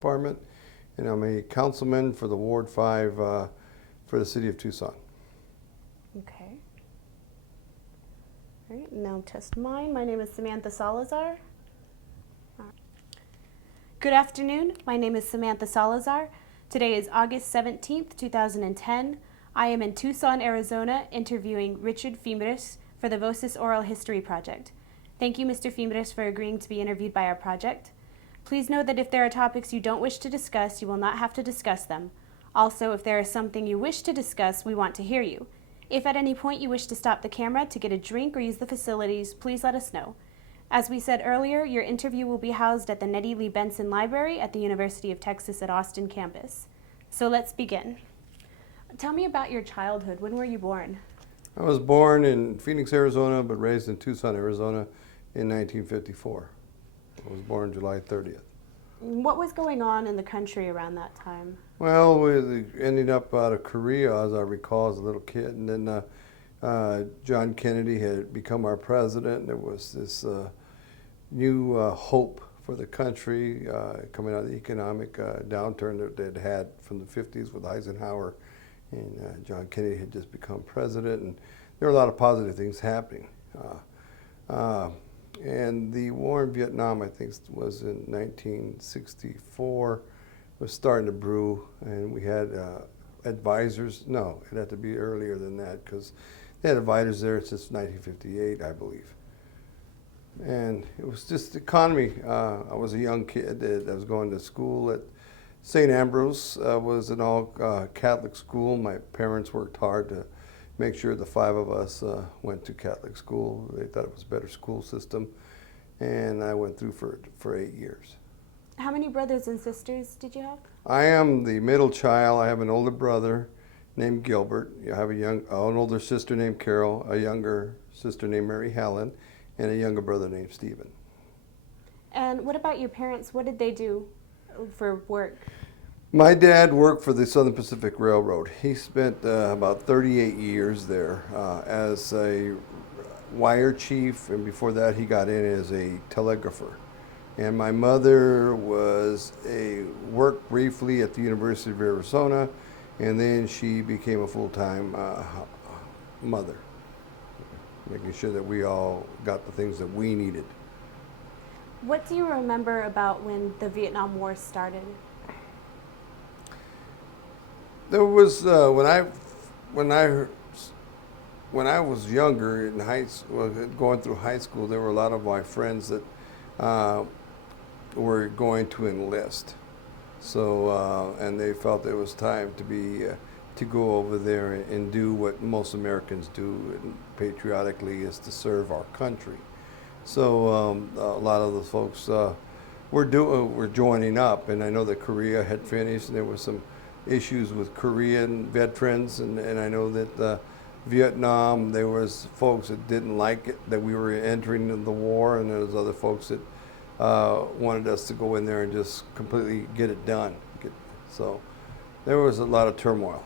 Department, and I'm a councilman for the Ward 5 for the city of Tucson. Okay. All right, now test mine. My name is Samantha Salazar. Good afternoon. My name is Samantha Salazar. Today is August 17th, 2010. I am in Tucson, Arizona, interviewing Richard Fimbres for the Voces Oral History Project. Thank you, Mr. Fimbres, for agreeing to be interviewed by our project. Please know that if there are topics you don't wish to discuss, you will not have to discuss them. Also, if there is something you wish to discuss, we want to hear you. If at any point you wish to stop the camera to get a drink or use the facilities, please let us know. As we said earlier, your interview will be housed at the Nettie Lee Benson Library at the University of Texas at Austin campus. So let's begin. Tell me about your childhood. When were you born? I was born in Phoenix, Arizona, but raised in Tucson, Arizona in 1954. I was born July 30th. What was going on in the country around that time? Well, we ended up out of Korea, as I recall, as a little kid, and then John Kennedy had become our president. There was this new hope for the country coming out of the economic downturn that they'd had from the 50s with Eisenhower, and John Kennedy had just become president, and there were a lot of positive things happening. And the war in Vietnam, I think, was in 1964, was starting to brew, and we had advisors. No, it had to be earlier than that, because they had advisors there since 1958, I believe. And it was just the economy. I was a young kid that was going to school at St. Ambrose. Was an all Catholic school. My parents worked hard to make sure the five of us went to Catholic school. They thought it was a better school system, and I went through for 8 years. How many brothers and sisters did you have? I am the middle child. I have an older brother named Gilbert. I have an older sister named Carol, a younger sister named Mary Helen, and a younger brother named Stephen. And what about your parents? What did they do for work? My dad worked for the Southern Pacific Railroad. He spent about 38 years there as a wire chief, and before that he got in as a telegrapher. And my mother worked briefly at the University of Arizona, and then she became a full-time mother, making sure that we all got the things that we needed. What do you remember about when the Vietnam War started? There was when I was younger in going through high school, there were a lot of my friends that were going to enlist. So and they felt it was time to go over there and do what most Americans do patriotically, is to serve our country. So a lot of the folks were joining up, and I know that Korea had finished, and there was some issues with Korean veterans, and I know that Vietnam, there was folks that didn't like it, that we were entering the war, and there was other folks that wanted us to go in there and just completely get it done. So there was a lot of turmoil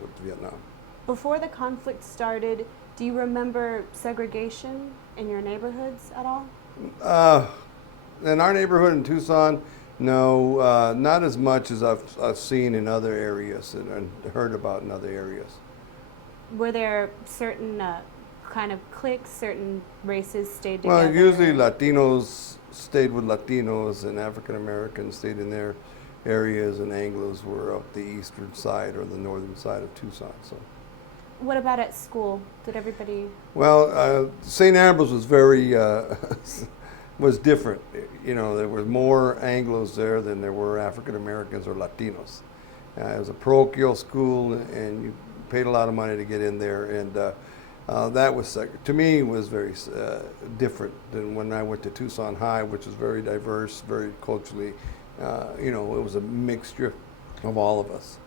with Vietnam. Before the conflict started, do you remember segregation in your neighborhoods at all? In our neighborhood in Tucson, no, not as much as I've seen in other areas and heard about in other areas. Were there certain kind of cliques, certain races stayed together? Well, usually Latinos stayed with Latinos, and African Americans stayed in their areas, and Anglos were up the eastern side or the northern side of Tucson. So. What about at school? Did everybody? Well, St. Ambrose was very was different. You know, there were more Anglos there than there were African Americans or Latinos. It was a parochial school, and you paid a lot of money to get in there, and that was, to me, was very different than when I went to Tucson High, which was very diverse, very culturally. You know, it was a mixture of all of us.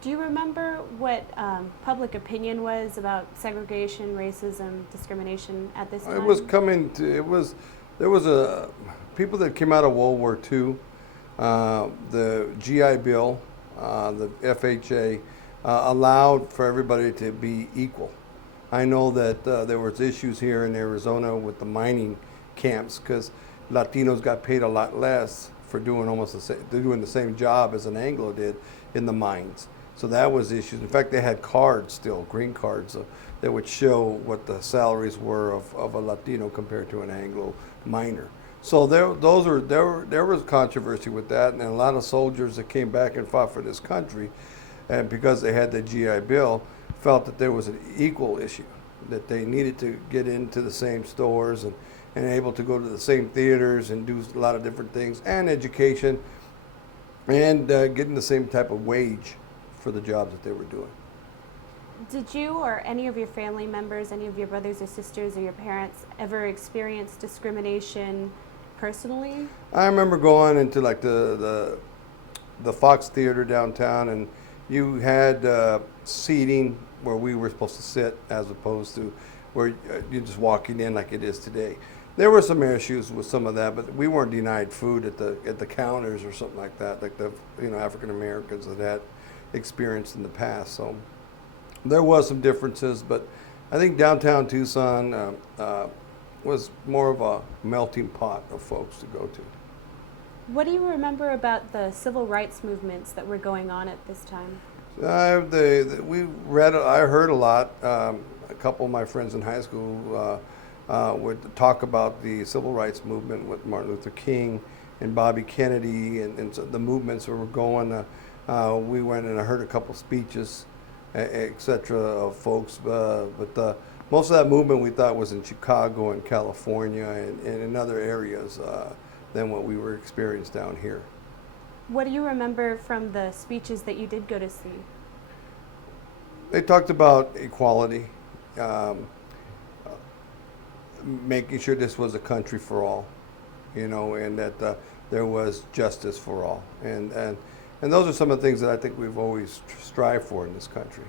Do you remember what public opinion was about segregation, racism, discrimination at this time? It was there was people that came out of World War II, the GI Bill, the FHA, allowed for everybody to be equal. I know that there was issues here in Arizona with the mining camps, because Latinos got paid a lot less for doing almost the same job as an Anglo did in the mines. So that was issues. In fact, they had cards still, green cards, that would show what the salaries were of a Latino compared to an Anglo miner. So there was controversy with that, and a lot of soldiers that came back and fought for this country, and because they had the GI Bill, felt that there was an equal issue, that they needed to get into the same stores and able to go to the same theaters and do a lot of different things, and education, and getting the same type of wage for the jobs that they were doing. Did you or any of your family members, any of your brothers or sisters or your parents ever experience discrimination personally? I remember going into like the Fox Theater downtown, and you had seating where we were supposed to sit as opposed to where you're just walking in like it is today. There were some issues with some of that, but we weren't denied food at the counters or something like that, like the African Americans that had experienced in the past. So there was some differences, but I think downtown Tucson was more of a melting pot of folks to go to. What do you remember about the civil rights movements that were going on at this time? I heard a lot. A couple of my friends in high school would talk about the civil rights movement with Martin Luther King and Bobby Kennedy, and so the movements that were going. We went and I heard a couple speeches, etc. of folks, but most of that movement we thought was in Chicago and California and in other areas than what we were experiencing down here. What do you remember from the speeches that you did go to see? They talked about equality, making sure this was a country for all, and that there was justice for all, and those are some of the things that I think we've always strived for in this country,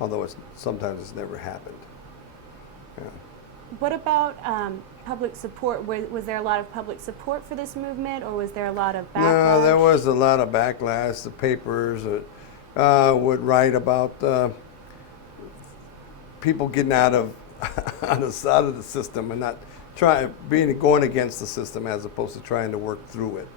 although sometimes it's never happened. Yeah. What about public support? Was there a lot of public support for this movement, or was there a lot of backlash? No, there was a lot of backlash. The papers would write about people getting out of the system and not going against the system as opposed to trying to work through it,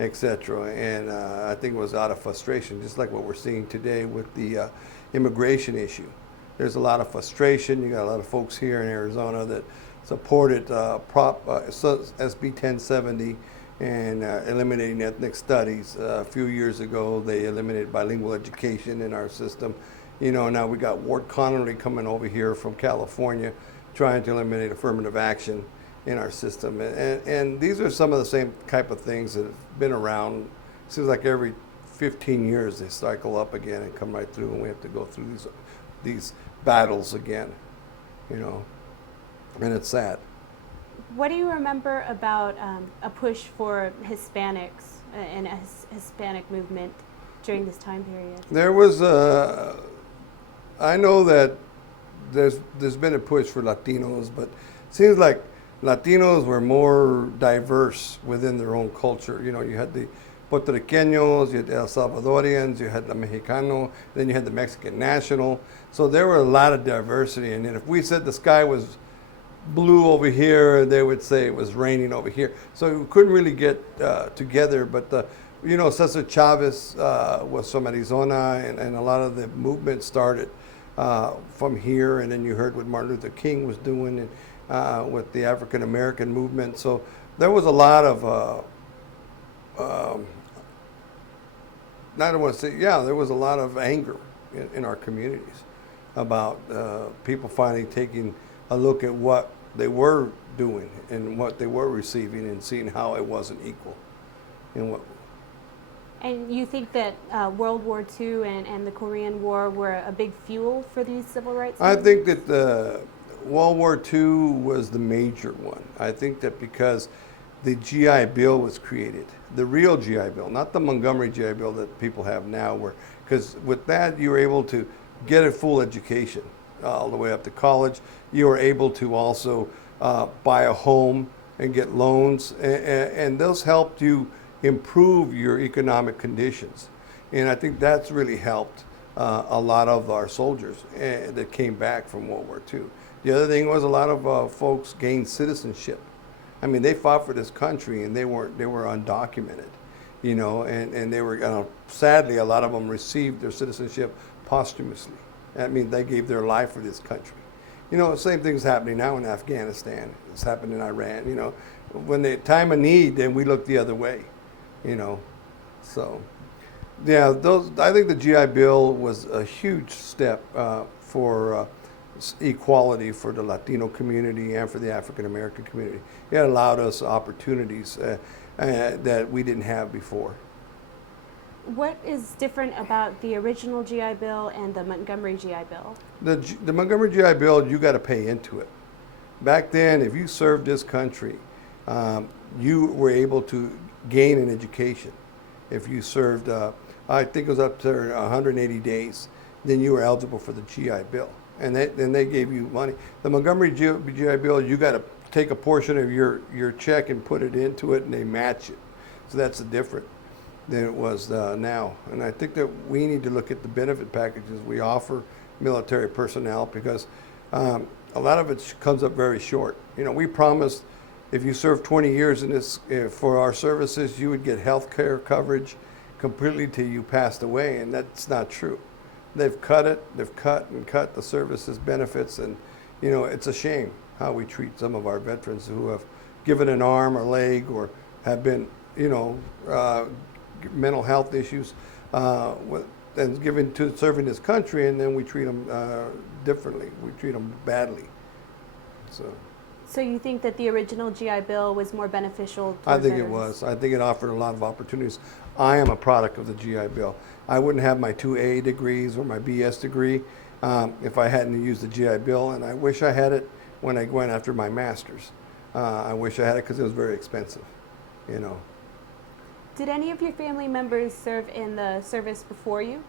etc. And I think it was out of frustration, just like what we're seeing today with the immigration issue. There's a lot of frustration. You got a lot of folks here in Arizona that supported SB 1070 and eliminating ethnic studies. A few years ago, they eliminated bilingual education in our system. Now we got Ward Connolly coming over here from California trying to eliminate affirmative action in our system. And these are some of the same type of things that have been around. It seems like every 15 years they cycle up again and come right through, and we have to go through these battles again, and it's sad. What do you remember about a push for Hispanics and a Hispanic movement during this time period? There was I know that there's been a push for Latinos, but it seems like Latinos were more diverse within their own culture. You had the Puerto Ricanos, you had the El Salvadorians, you had the Mexicano, then you had the Mexican national. So there were a lot of diversity. And then if we said the sky was blue over here, they would say it was raining over here. So we couldn't really get together. But Cesar Chavez was from Arizona, and a lot of the movement started from here. And then you heard what Martin Luther King was doing with the African American movement. So there was a lot of there was a lot of anger in our communities about people finally taking a look at what they were doing and what they were receiving and seeing how it wasn't equal. And you think that World War II and the Korean War were a big fuel for these civil rights movements? I think that World War II was the major one. I think that because the GI Bill was created, the real GI Bill, not the Montgomery GI Bill that people have now, because with that you were able to get a full education all the way up to college. You were able to also buy a home and get loans, and those helped you improve your economic conditions. And I think that's really helped a lot of our soldiers that came back from World War II. The other thing was a lot of folks gained citizenship. I mean, they fought for this country and they were undocumented. and they were, sadly, a lot of them received their citizenship posthumously. That means they gave their life for this country. Same thing's happening now in Afghanistan. It's happened in Iran. When the time of need, then we look the other way. So, yeah, I think the GI Bill was a huge step for equality for the Latino community and for the African American community. It allowed us opportunities that we didn't have before. What is different about the original GI Bill and the Montgomery GI Bill? The Montgomery GI Bill, you got to pay into it. Back then, if you served this country, you were able to gain an education. If you served, I think it was up to 180 days, then you were eligible for the GI Bill. And then they gave you money. The Montgomery GI Bill, you got to take a portion of your check and put it into it, and they match it. So that's the difference than it was now. And I think that we need to look at the benefit packages we offer military personnel, because a lot of it comes up very short. We promised if you served 20 years in this for our services, you would get health care coverage completely till you passed away, and that's not true. They've cut it. They've cut the services benefits, and it's a shame how we treat some of our veterans who have given an arm or leg or have been mental health issues and given to serving this country, and then we treat them differently. We treat them badly. So you think that the original GI Bill was more beneficial? I think it was. I think it offered a lot of opportunities. I am a product of the GI Bill. I wouldn't have my 2A degrees or my BS degree if I hadn't used the GI Bill, and I wish I had it when I went after my master's. I wish I had it because it was very expensive, Did any of your family members serve in the service before you?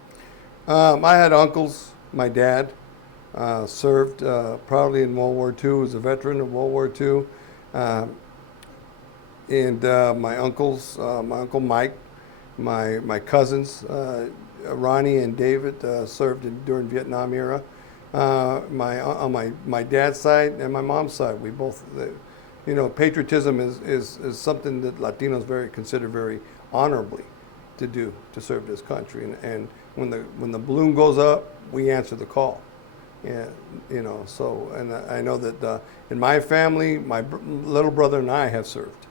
I had uncles. My dad served probably in World War II, was a veteran of World War II. And my uncles, my Uncle Mike, my cousins, Ronnie and David served during Vietnam era. On my dad's side and my mom's side, we both, patriotism is something that Latinos consider very honorably to do, to serve this country. And when the balloon goes up, we answer the call. Yeah, so, and I know that in my family, my little brother and I have served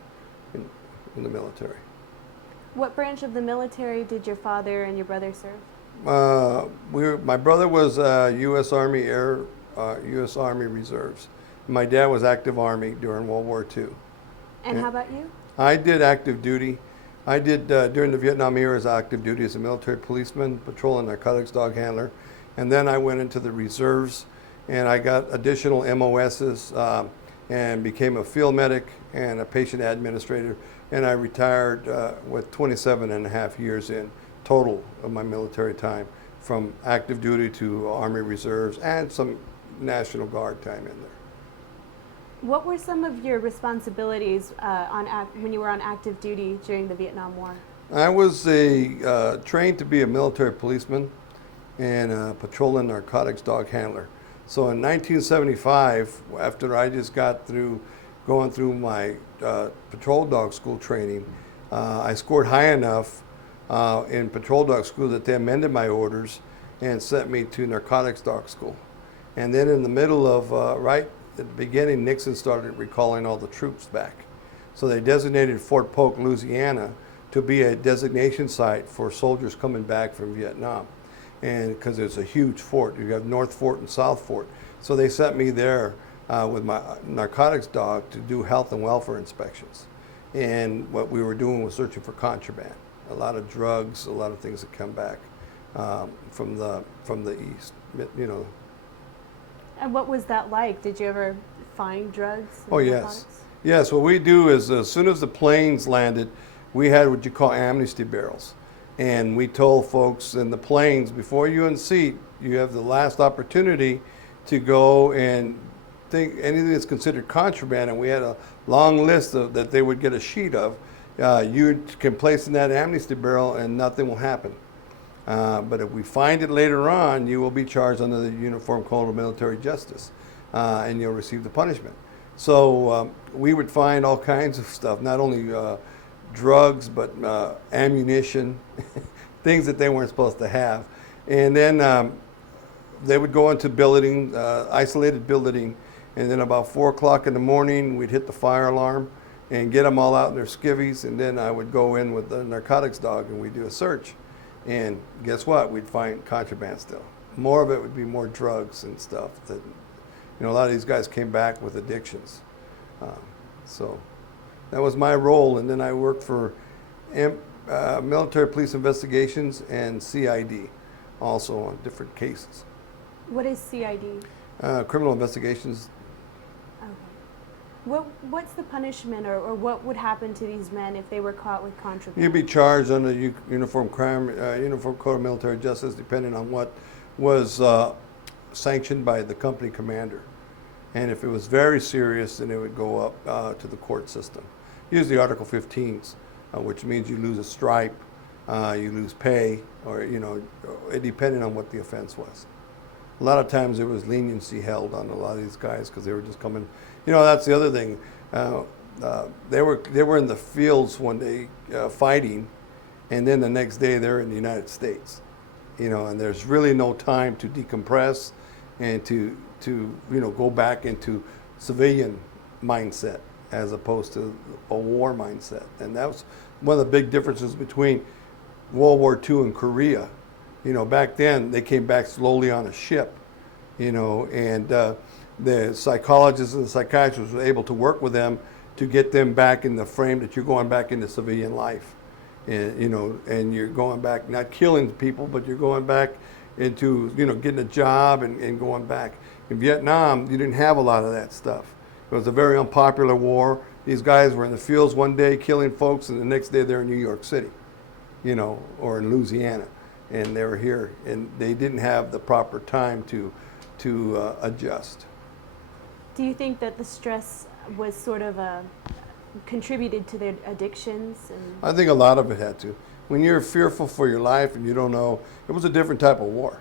in the military. What branch of the military did your father and your brother serve? My brother was U.S. Army U.S. Army Reserves. My dad was active Army during World War II. And how about you? I did active duty. I did during the Vietnam era as active duty as a military policeman, patrol and narcotics dog handler. And then I went into the reserves, and I got additional MOSs and became a field medic and a patient administrator. And I retired with 27 and a half years in total of my military time, from active duty to Army Reserves and some National Guard time in there. What were some of your responsibilities when you were on active duty during the Vietnam War? I was trained to be a military policeman and a patrol and narcotics dog handler. So in 1975, after I just got through going through my patrol dog school training, I scored high enough in patrol dog school that they amended my orders and sent me to narcotics dog school. And then in the middle of, right at the beginning, Nixon started recalling all the troops back. So they designated Fort Polk, Louisiana to be a designation site for soldiers coming back from Vietnam. And because it's a huge fort, you have North Fort and South Fort. So they sent me there with my narcotics dog to do health and welfare inspections. And what we were doing was searching for contraband, a lot of drugs, a lot of things that come back from the east, And what was that like? Did you ever find drugs? Oh yes, yes. What we do is as soon as the planes landed, we had what you call amnesty barrels. And we told folks in the planes, before you unseat, you have the last opportunity to go and think anything that's considered contraband, and we had a long list that they would get a sheet of. You can place in that amnesty barrel and nothing will happen. But if we find it later on, you will be charged under the Uniform Code of Military Justice, and you'll receive the punishment. So we would find all kinds of stuff, not only drugs, but ammunition, things that they weren't supposed to have. And then they would go into billeting, isolated billeting, and then about 4 o'clock in the morning, we'd hit the fire alarm and get them all out in their skivvies, and then I would go in with the narcotics dog and we'd do a search. And guess what? We'd find contraband still. More of it would be more drugs and stuff. That, a lot of these guys came back with addictions. So that was my role, and then I worked for military police investigations and CID, also on different cases. What is CID? Criminal investigations. Okay. What's the punishment, or what would happen to these men if they were caught with contraband? You'd be charged under Uniform Code of Military Justice, depending on what was sanctioned by the company commander. And if it was very serious, then it would go up to the court system. Usually Article 15s, which means you lose a stripe, you lose pay, or, depending on what the offense was. A lot of times there was leniency held on a lot of these guys because they were just coming. That's the other thing. They were in the fields one day fighting, and then the next day they're in the United States. And there's really no time to decompress and to go back into civilian mindset as opposed to a war mindset. And that was one of the big differences between World War II and Korea. Back then they came back slowly on a ship, and the psychologists and the psychiatrists were able to work with them to get them back in the frame that you're going back into civilian life. And, and you're going back, not killing people, but you're going back into, getting a job and going back. In Vietnam, you didn't have a lot of that stuff. It was a very unpopular war. These guys were in the fields one day killing folks, and the next day they're in New York City, or in Louisiana. And they were here, and they didn't have the proper time to adjust. Do you think that the stress was sort of contributed to their addictions? I think a lot of it had to. When you're fearful for your life and you don't know, it was a different type of war.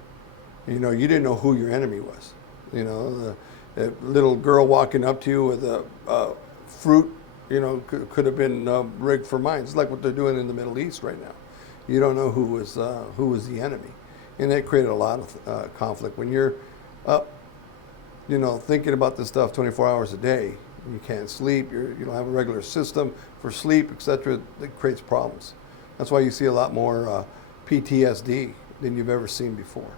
You didn't know who your enemy was. The little girl walking up to you with a fruit, could have been rigged for mines. It's like what they're doing in the Middle East right now. You don't know who was the enemy, and that created a lot of conflict. When you're up, thinking about this stuff 24 hours a day, you can't sleep. You don't have a regular system for sleep, etc. It creates problems. That's why you see a lot more PTSD than you've ever seen before.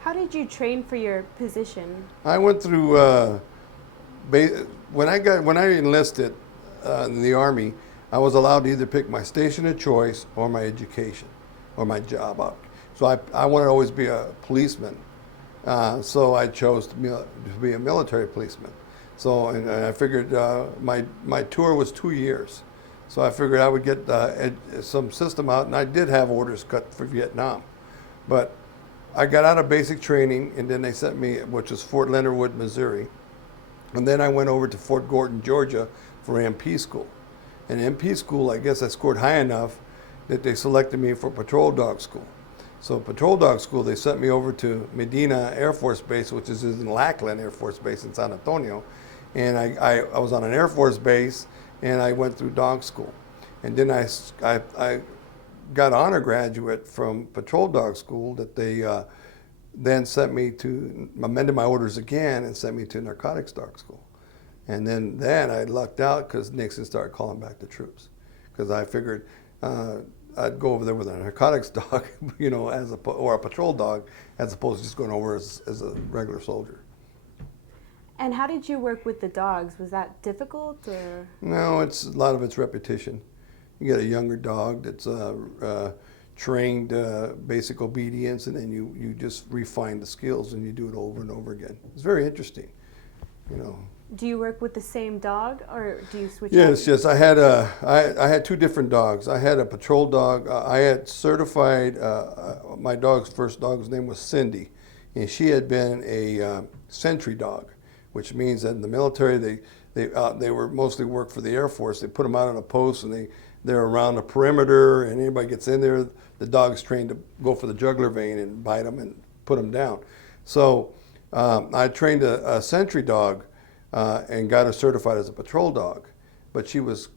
How did you train for your position? I went through when I enlisted in the Army. I was allowed to either pick my station of choice or my education or my job up. So I wanted to always be a policeman. So I chose to be a military policeman. So and I figured my tour was 2 years. So I figured I would get some system out, and I did have orders cut for Vietnam. But I got out of basic training, and then they sent me, which was Fort Leonard Wood, Missouri. And then I went over to Fort Gordon, Georgia for MP school. And MP school, I guess I scored high enough that they selected me for patrol dog school. So patrol dog school, they sent me over to Medina Air Force Base, which is in Lackland Air Force Base in San Antonio. And I was on an Air Force base, and I went through dog school. And then I got honor graduate from patrol dog school that they then sent me to, amended my orders again and sent me to narcotics dog school. And then I lucked out because Nixon started calling back the troops. Because I figured I'd go over there with a narcotics dog, or a patrol dog, as opposed to just going over as a regular soldier. And how did you work with the dogs? Was that difficult, or? No, a lot of it's repetition. You get a younger dog that's trained basic obedience, and then you just refine the skills and you do it over and over again. It's very interesting, Do you work with the same dog, or do you switch? Yes. I had two different dogs. I had a patrol dog. I had certified. My first dog's name was Cindy, and she had been a sentry dog, which means that in the military they were mostly work for the Air Force. They put them out on a post, and they're around the perimeter, and anybody gets in there, the dog's trained to go for the jugular vein and bite them and put them down. So I trained a sentry dog and got her certified as a patrol dog, but she was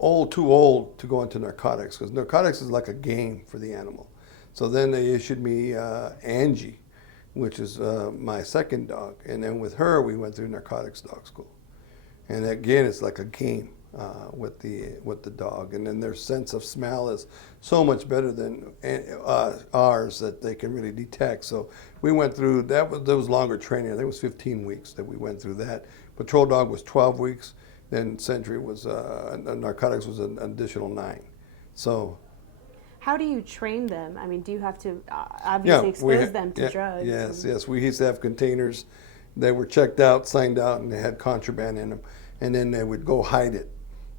too old to go into narcotics, because narcotics is like a game for the animal. So then they issued me Angie, which is my second dog. And then with her, we went through Narcotics Dog School. And again, it's like a game with the dog. And then their sense of smell is so much better than ours, that they can really detect. So we went through, there was longer training. I think it was 15 weeks that we went through that. Patrol dog was 12 weeks. Then Sentry was, narcotics was an additional 9. So. How do you train them? I mean, do you have to obviously expose them to drugs? Yes. We used to have containers that were checked out, signed out, and they had contraband in them. And then they would go hide it.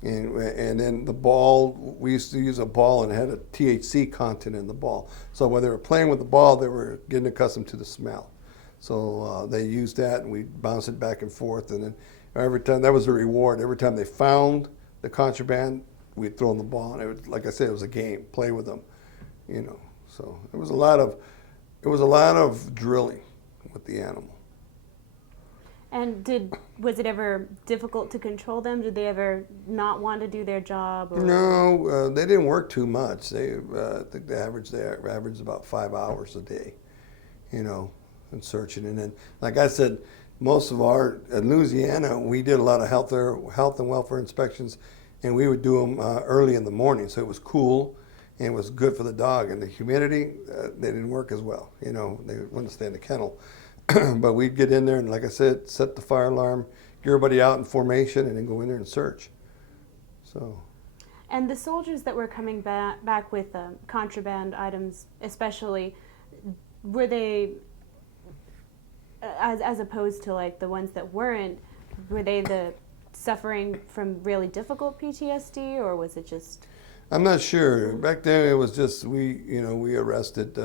And then the ball, we used to use a ball and it had a THC content in the ball. So when they were playing with the ball, they were getting accustomed to the smell. So they used that, and we bounced it back and forth. And then every time, that was a reward. Every time they found the contraband, we'd throw in the ball. And it was, like I said, it was a game. Play with them, you know. So it was a lot of drilling with the animal. And was it ever difficult to control them? Did they ever not want to do their job? Or? No, they didn't work too much. They, I think they averaged about 5 hours a day, you know, and searching. And then, like I said, most of in Louisiana, we did a lot of health and welfare inspections, and we would do them early in the morning, so it was cool and it was good for the dog. And the humidity, they didn't work as well. You know, they wouldn't stay in the kennel. But we'd get in there and, like I said, set the fire alarm, get everybody out in formation, and then go in there and search. So. And the soldiers that were coming back with contraband items, especially, were they, as opposed to like the ones that weren't, were they suffering from really difficult PTSD, or was it just? I'm not sure. Back then it was just we arrested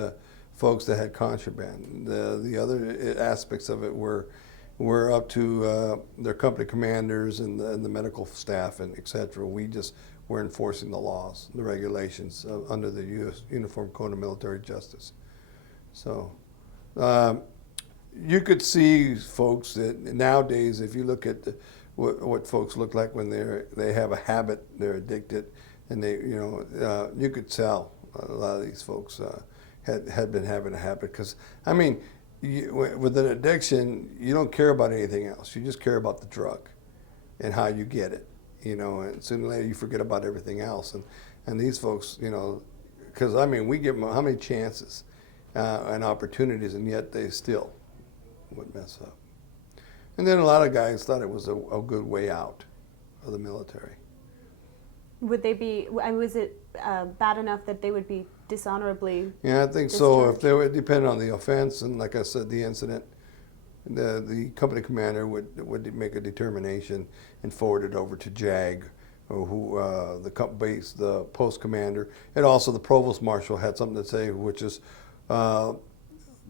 folks that had contraband. The other aspects of it were up to their company commanders and the medical staff and et cetera. We just were enforcing the laws, the regulations under the U.S. Uniform Code of Military Justice. So you could see folks that nowadays, if you look at what folks look like when they have a habit, they're addicted, and you could tell a lot of these folks had been having a habit. Because, I mean, with an addiction, you don't care about anything else. You just care about the drug and how you get it, and sooner or later you forget about everything else. And these folks, because, I mean, we give them how many chances and opportunities, and yet they still would mess up. And then a lot of guys thought it was a good way out of the military. Would they be, was it bad enough that they would be dishonorably Yeah, I think discharged? so. If they were depending on the offense, and like I said, the incident, the company commander would make a determination and forward it over to JAG, or the post commander, and also the provost marshal had something to say, which is the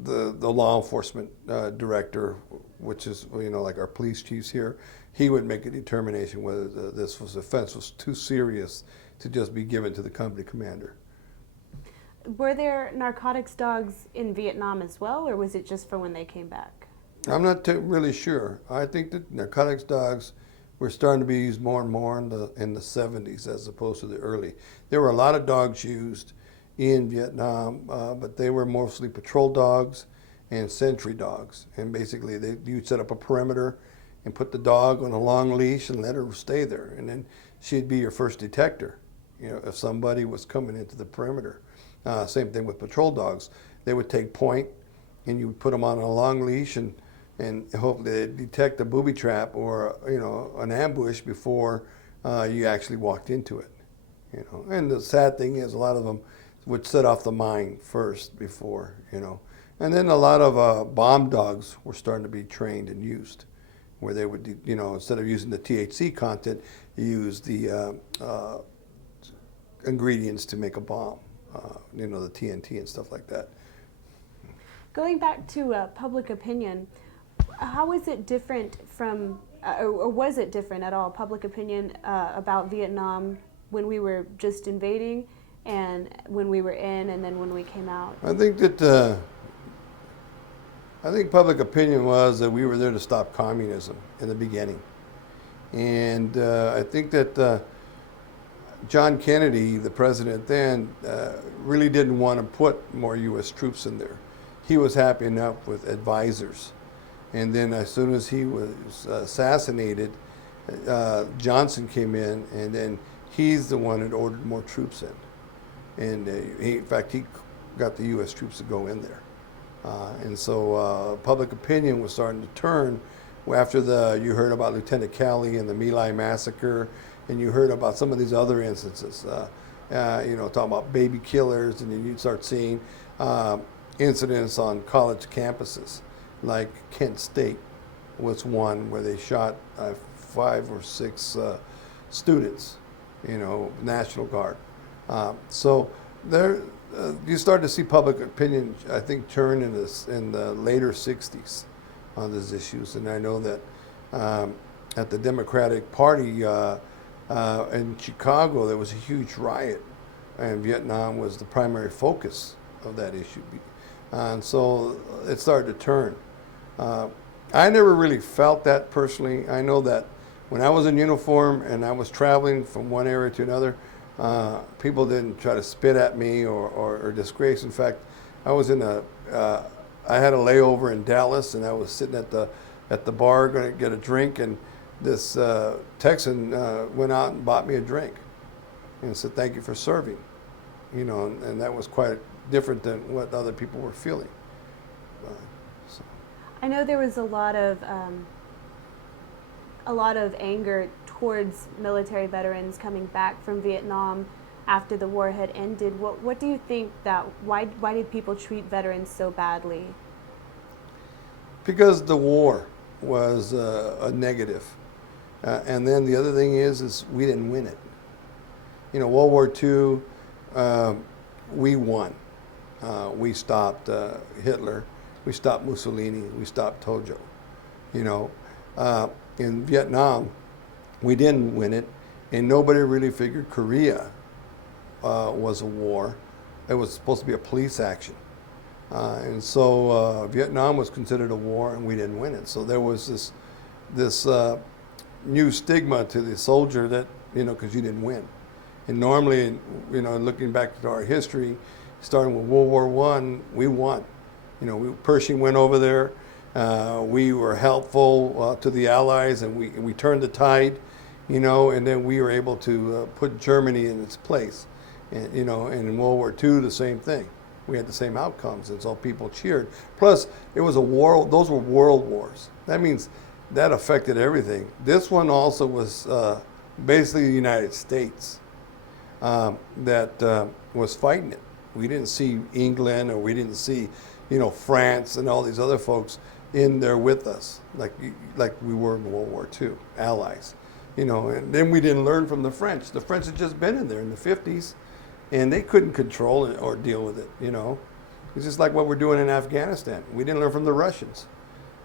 law enforcement director, which is like our police chiefs here. He would make a determination whether this offense was too serious to just be given to the company commander. Were there narcotics dogs in Vietnam as well, or was it just for when they came back? I'm not really sure. I think that narcotics dogs were starting to be used more and more in the 70s as opposed to the early. There were a lot of dogs used in Vietnam, but they were mostly patrol dogs and sentry dogs. And basically, you'd set up a perimeter and put the dog on a long leash and let her stay there. And then she'd be your first detector, if somebody was coming into the perimeter. Same thing with patrol dogs. They would take point, and you would put them on a long leash and hopefully they'd detect a booby trap or an ambush before you actually walked into it. And the sad thing is, a lot of them would set off the mine first before, And then a lot of bomb dogs were starting to be trained and used, where they would, instead of using the THC content, use the ingredients to make a bomb, the TNT and stuff like that. Going back to public opinion, how is it different from, or was it different at all, public opinion about Vietnam when we were just invading and when we were in and then when we came out? I think that public opinion was that we were there to stop communism in the beginning. And I think that John Kennedy, the president then, really didn't want to put more U.S. troops in there. He was happy enough with advisors. And then as soon as he was assassinated, Johnson came in, and then he's the one that ordered more troops in. And in fact, he got the U.S. troops to go in there. And so public opinion was starting to turn after you heard about Lieutenant Calley and the My Lai massacre, and you heard about some of these other instances, talking about baby killers, and then you'd start seeing incidents on college campuses, like Kent State was one where they shot 5 or 6 students, National Guard. So there, you start to see public opinion, I think, turn in the later 60s on these issues. And I know that at the Democratic Party in Chicago, there was a huge riot, and Vietnam was the primary focus of that issue. And so it started to turn. I never really felt that personally. I know that when I was in uniform and I was traveling from one area to another, people didn't try to spit at me or disgrace. In fact, I was I had a layover in Dallas, and I was sitting at the bar going to get a drink, and this Texan went out and bought me a drink and said, "Thank you for serving," and that was quite different than what other people were feeling. So. I know there was a lot of anger towards military veterans coming back from Vietnam after the war had ended. What do you think why did people treat veterans so badly? Because the war was a negative. And then the other thing is we didn't win it. World War II, we won. We stopped Hitler, we stopped Mussolini, we stopped Tojo. In Vietnam, we didn't win it, and nobody really figured Korea was a war. It was supposed to be a police action. And so Vietnam was considered a war, and we didn't win it. So there was this new stigma to the soldier that, because you didn't win. And normally, looking back to our history, starting with World War I, we won. Pershing went over there. We were helpful to the Allies, and we turned the tide, and then we were able to put Germany in its place. And, and in World War II, the same thing. We had the same outcomes, and so people cheered. Plus, it was a war. Those were world wars. That means that affected everything. This one also was basically the United States that was fighting it. We didn't see England, or we didn't see, France and all these other folks in there with us, like we were in World War II, allies. And then we didn't learn from the French. The French had just been in there in the 50s, and they couldn't control it or deal with it. It's just like what we're doing in Afghanistan. We didn't learn from the Russians.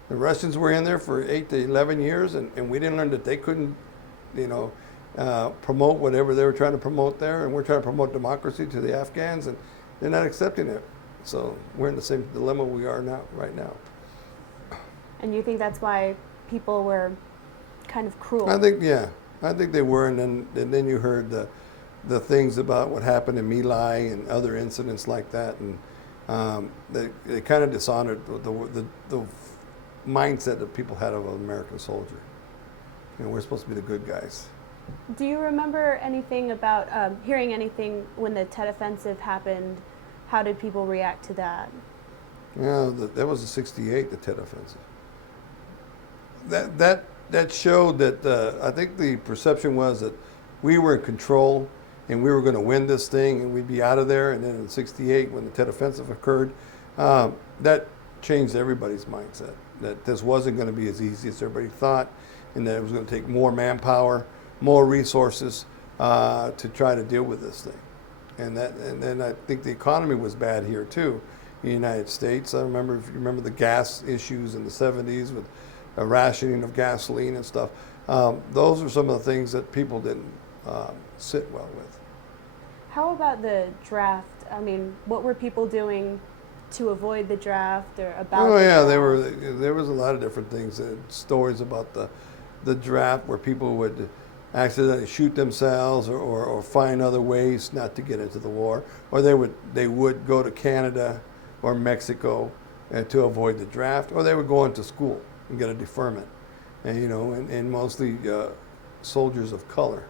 The Russians were in there for 8 to 11 years, and we didn't learn that they couldn't, promote whatever they were trying to promote there, and we're trying to promote democracy to the Afghans, and they're not accepting it. So we're in the same dilemma we are now, right now. And you think that's why people were kind of cruel? I think they were, and then you heard the things about what happened in My Lai and other incidents like that, and they kind of dishonored the mindset that people had of an American soldier. We're supposed to be the good guys. Do you remember anything about hearing anything when the Tet Offensive happened? How did people react to that? Yeah, that was the '68, the Tet Offensive. That showed that I think the perception was that we were in control and we were going to win this thing and we'd be out of there. And then in '68, when the Tet Offensive occurred, that changed everybody's mindset, that this wasn't going to be as easy as everybody thought, and that it was going to take more manpower, more resources to try to deal with this thing. And then I think the economy was bad here too, in the United States. I remember, if you remember the gas issues in the '70s with rationing of gasoline and stuff. Those are some of the things that people didn't sit well with. How about the draft? I mean, what were people doing to avoid the draft or about? Oh yeah, there was a lot of different things. Stories about the draft where people would accidentally shoot themselves or find other ways not to get into the war, or they would go to Canada or Mexico to avoid the draft, or they would go into school and get a deferment, and mostly soldiers of color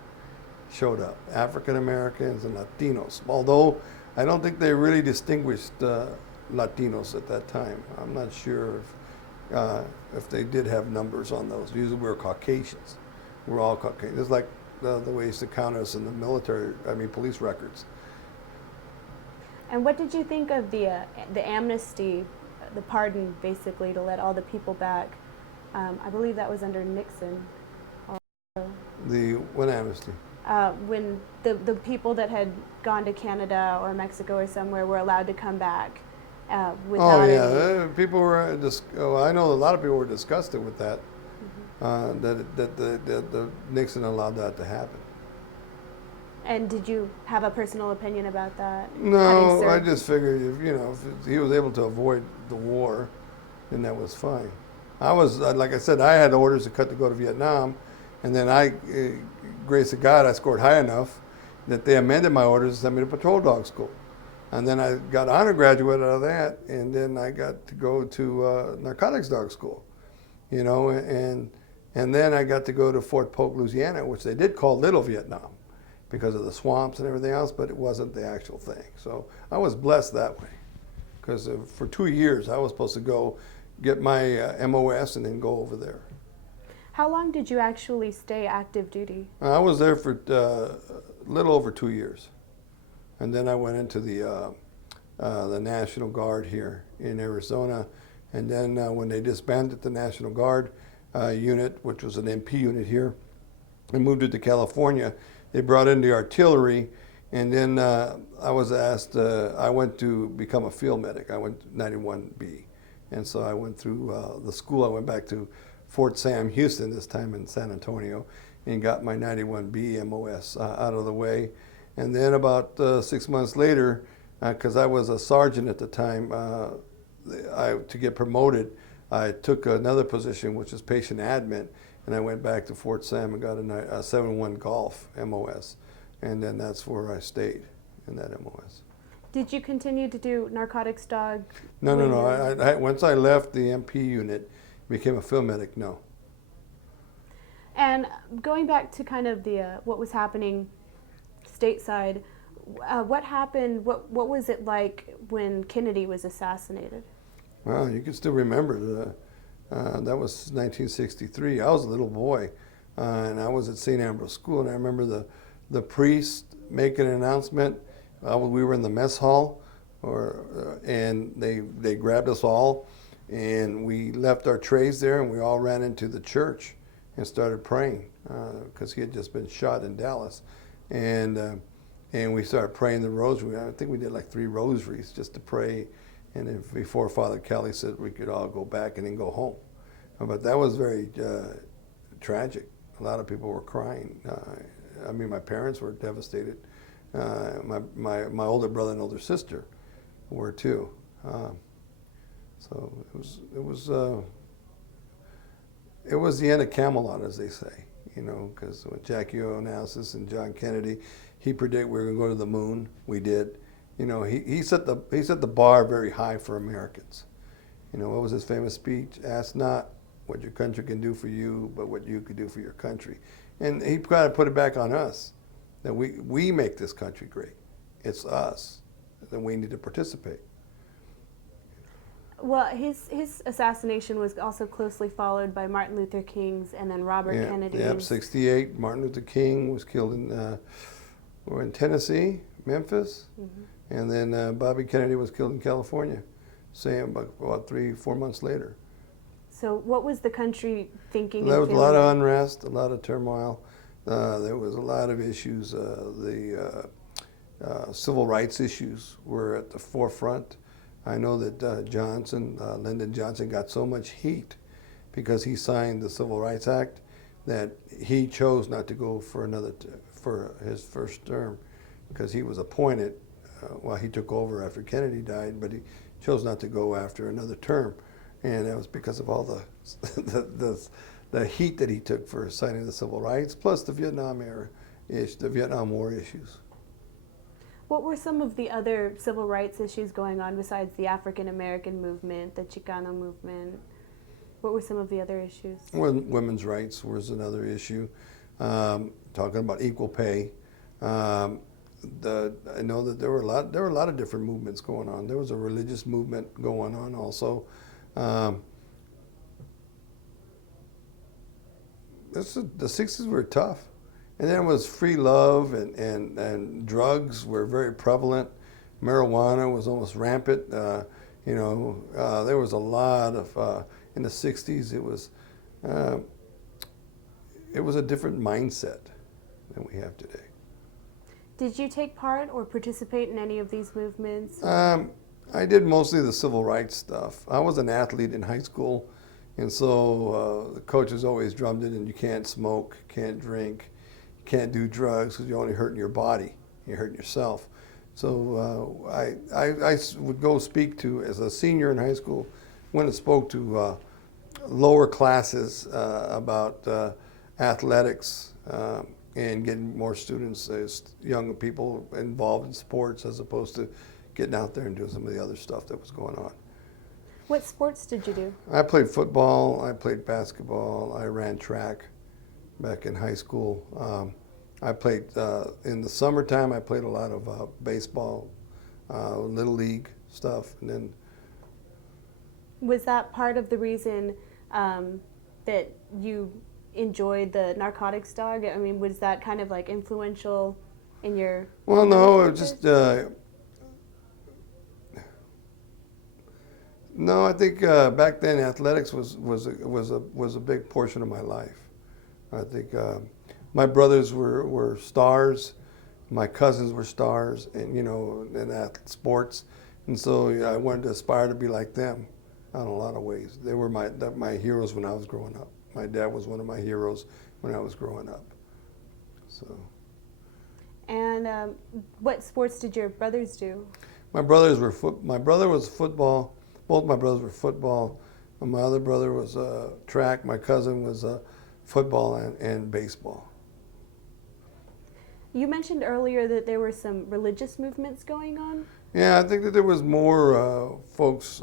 showed up, African Americans and Latinos. Although I don't think they really distinguished Latinos at that time. I'm not sure if they did have numbers on those. Usually we were Caucasians. We're all Caucasian. It's like the way they used to count us in the military, police records. And what did you think of the amnesty, the pardon, basically, to let all the people back? I believe that was under Nixon. What amnesty? When the people that had gone to Canada or Mexico or somewhere were allowed to come back without any... People were, I know a lot of people were disgusted with that. That the Nixon allowed that to happen. And did you have a personal opinion about that? No, I just figured if he was able to avoid the war, then that was fine. I was, like I said, I had orders to go to Vietnam, and then grace of God, I scored high enough that they amended my orders and sent me to patrol dog school. And then I got honor graduate out of that, and then I got to go to Narcotics Dog school, and then I got to go to Fort Polk, Louisiana, which they did call Little Vietnam because of the swamps and everything else, but it wasn't the actual thing. So I was blessed that way, because for 2 years I was supposed to go get my MOS and then go over there. How long did you actually stay active duty? I was there for a little over 2 years. And then I went into the National Guard here in Arizona. And then when they disbanded the National Guard unit, which was an MP unit here, and moved it to California, they brought in the artillery. And then I was asked, I went to become a field medic. I went to 91B. And so I went through the school. I went back to Fort Sam Houston, this time in San Antonio, and got my 91B MOS out of the way. And then about 6 months later, because I was a sergeant at the time, to get promoted, I took another position, which is patient admin, and I went back to Fort Sam and got a 7-1 Golf MOS. And then that's where I stayed, in that MOS. Did you continue to do Narcotics Dog? No. Once I left the MP unit, became a field medic, no. And going back to kind of what was happening stateside, what happened, what was it like when Kennedy was assassinated? Well, you can still remember, that was 1963. I was a little boy, and I was at St. Ambrose School, and I remember the priest making an announcement. We were in the mess hall, and they grabbed us all, and we left our trays there, and we all ran into the church and started praying, because he had just been shot in Dallas. And we started praying the rosary. I think we did like 3 rosaries just to pray. And then before Father Kelly said we could all go back and then go home. But that was very tragic. A lot of people were crying. My parents were devastated. My older brother and older sister were too. So it was the end of Camelot, as they say. Because when Jackie Onassis and John Kennedy, he predicted we were going to go to the moon. We did. He set the bar very high for Americans. What was his famous speech? Ask not what your country can do for you, but what you could do for your country. And he kind of put it back on us, that we make this country great. It's us, and we need to participate. Well, his assassination was also closely followed by Martin Luther King's and then Robert Kennedy's. Yeah, 68. Martin Luther King was killed in Tennessee, Memphis, and then Bobby Kennedy was killed in California, about 3-4 months later. So what was the country thinking? There was a lot of unrest, a lot of turmoil. There was a lot of issues. The civil rights issues were at the forefront. I know that Lyndon Johnson got so much heat because he signed the Civil Rights Act that he chose not to go for his first term, because he was appointed while he took over after Kennedy died, but he chose not to go after another term. And that was because of all the heat that he took for signing the civil rights, plus the Vietnam War issues. What were some of the other civil rights issues going on besides the African American movement, the Chicano movement? What were some of the other issues? Well, women's rights was another issue. Talking about equal pay. I know that there were a lot of different movements going on. There was a religious movement going on also. The 60s were tough. And then it was free love, and drugs were very prevalent. Marijuana was almost rampant. There was a lot of, in the 60s, it was a different mindset than we have today. Did you take part or participate in any of these movements? I did mostly the civil rights stuff. I was an athlete in high school, and so the coaches always drummed it, and you can't smoke, can't drink, you can't do drugs because you're only hurting your body, you're hurting yourself. So I would go speak to, as a senior in high school, went and spoke to lower classes about athletics and getting more students, young people involved in sports as opposed to getting out there and doing some of the other stuff that was going on. What sports did you do? I played football, I played basketball, I ran track back in high school. I played, in the summertime, I played a lot of baseball, little league stuff, and then. Was that part of the reason that you enjoyed the Narcotics Dog? I mean, was that kind of like influential in your? Well, no, it just. No, I think back then athletics was a big portion of my life. I think my brothers were stars, my cousins were stars, and in sports, and so I wanted to aspire to be like them, in a lot of ways. They were my heroes when I was growing up. My dad was one of my heroes when I was growing up. So. And what sports did your brothers do? My brothers were My brother was football. Both my brothers were football. My other brother was track. My cousin was football and baseball. You mentioned earlier that there were some religious movements going on. Yeah, I think that there was more folks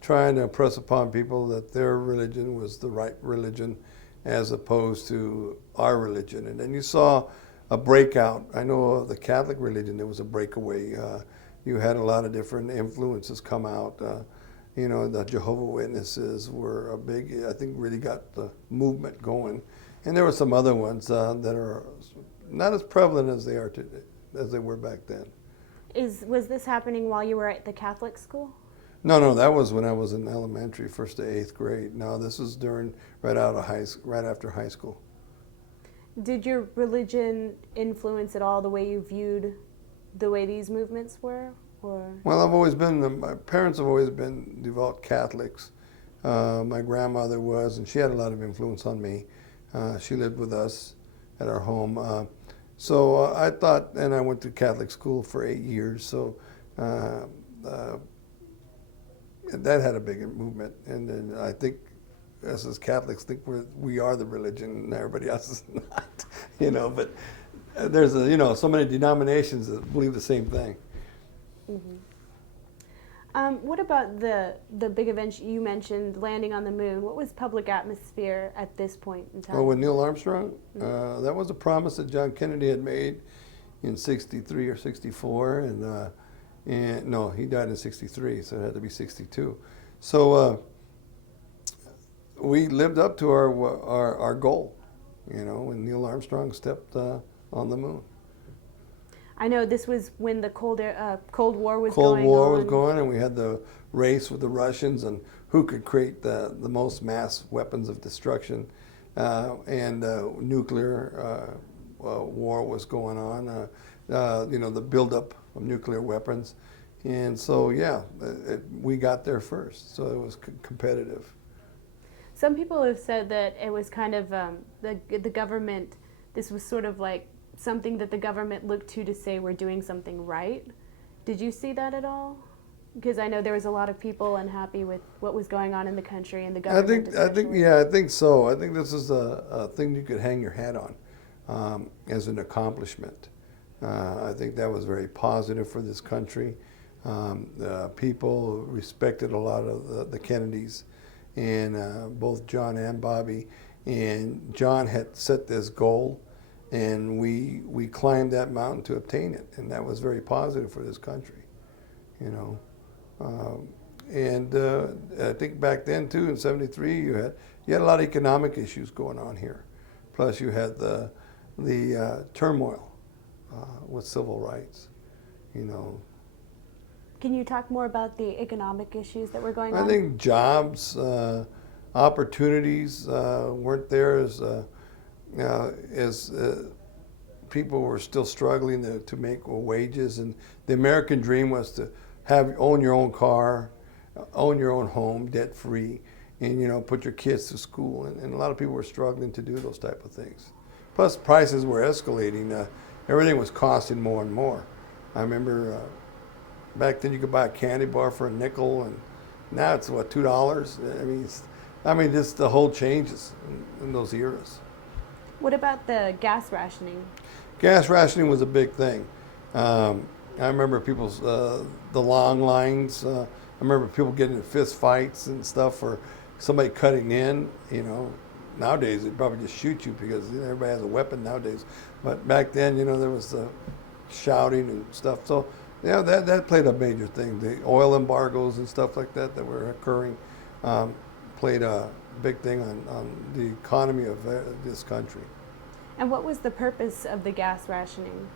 trying to impress upon people that their religion was the right religion as opposed to our religion. And then you saw a breakout. I know of the Catholic religion, there was a breakaway. You had a lot of different influences come out. The Jehovah's Witnesses were a big, I think really got the movement going. And there were some other ones that are not as prevalent as they are today, as they were back then. Was this happening while you were at the Catholic school? No, that was when I was in elementary, 1st to 8th grade. No, this was right after high school. Did your religion influence at all the way you viewed the way these movements were? Or? Well, my parents have always been devout Catholics. My grandmother was, and she had a lot of influence on me. She lived with us at our home. So I thought, and I went to Catholic school for 8 years, so that had a big movement. And then I think us as Catholics think we are the religion and everybody else is not, but there's so many denominations that believe the same thing. Mm-hmm. What about the big event you mentioned, landing on the moon? What was public atmosphere at this point in time? Well, with Neil Armstrong, that was a promise that John Kennedy had made in '63 or '64, and no, he died in '63, so it had to be '62. So we lived up to our goal, when Neil Armstrong stepped on the moon. I know this was when the Cold War was going on. Cold War was going, and we had the race with the Russians and who could create the most mass weapons of destruction, and nuclear war was going on. The buildup of nuclear weapons, and so we got there first. So it was competitive. Some people have said that it was kind of the government. This was sort of like something that the government looked to say we're doing something right. Did you see that at all? Because I know there was a lot of people unhappy with what was going on in the country and the government. I think so. I think this is a thing you could hang your hat on as an accomplishment. I think that was very positive for this country. People respected a lot of the Kennedys, and both John and Bobby. And John had set this goal, and we climbed that mountain to obtain it, and that was very positive for this country, you know. I think back then too, in '73, you had a lot of economic issues going on here. Plus, you had the turmoil with civil rights, you know. Can you talk more about the economic issues that were going on? I think jobs, opportunities weren't there as people were still struggling to make wages, and the American dream was to own your own car, own your own home, debt free, and put your kids to school. And a lot of people were struggling to do those type of things. Plus, prices were escalating. Everything was costing more and more. I remember back then you could buy a candy bar for a nickel, and now it's what, $2? I mean, just the whole changes in those eras. What about the gas rationing? Gas rationing was a big thing. I remember people's the long lines. I remember people getting in fist fights and stuff for somebody cutting in. Nowadays they'd probably just shoot you because everybody has a weapon nowadays. But back then, there was shouting and stuff. So that played a major thing. The oil embargoes and stuff like that were occurring played a big thing on the economy of this country. And what was the purpose of the gas rationing?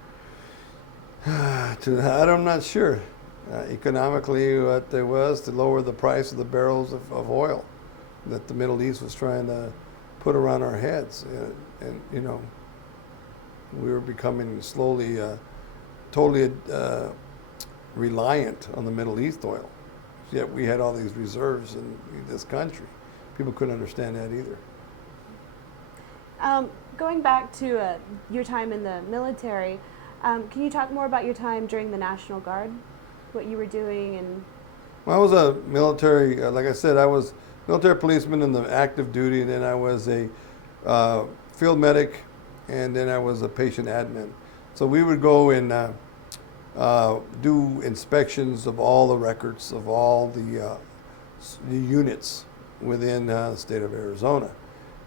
I'm not sure. Economically, what there was to lower the price of the barrels of oil that the Middle East was trying to put around our heads. And we were becoming slowly totally reliant on the Middle East oil. Yet we had all these reserves in this country. People couldn't understand that either. Going back to your time in the military, can you talk more about your time during the National Guard, what you were doing? And well, I was a military, like I said, I was military policeman in the active duty, and then I was a field medic, and then I was a patient admin. So we would go and do inspections of all the records of all the units within the state of Arizona.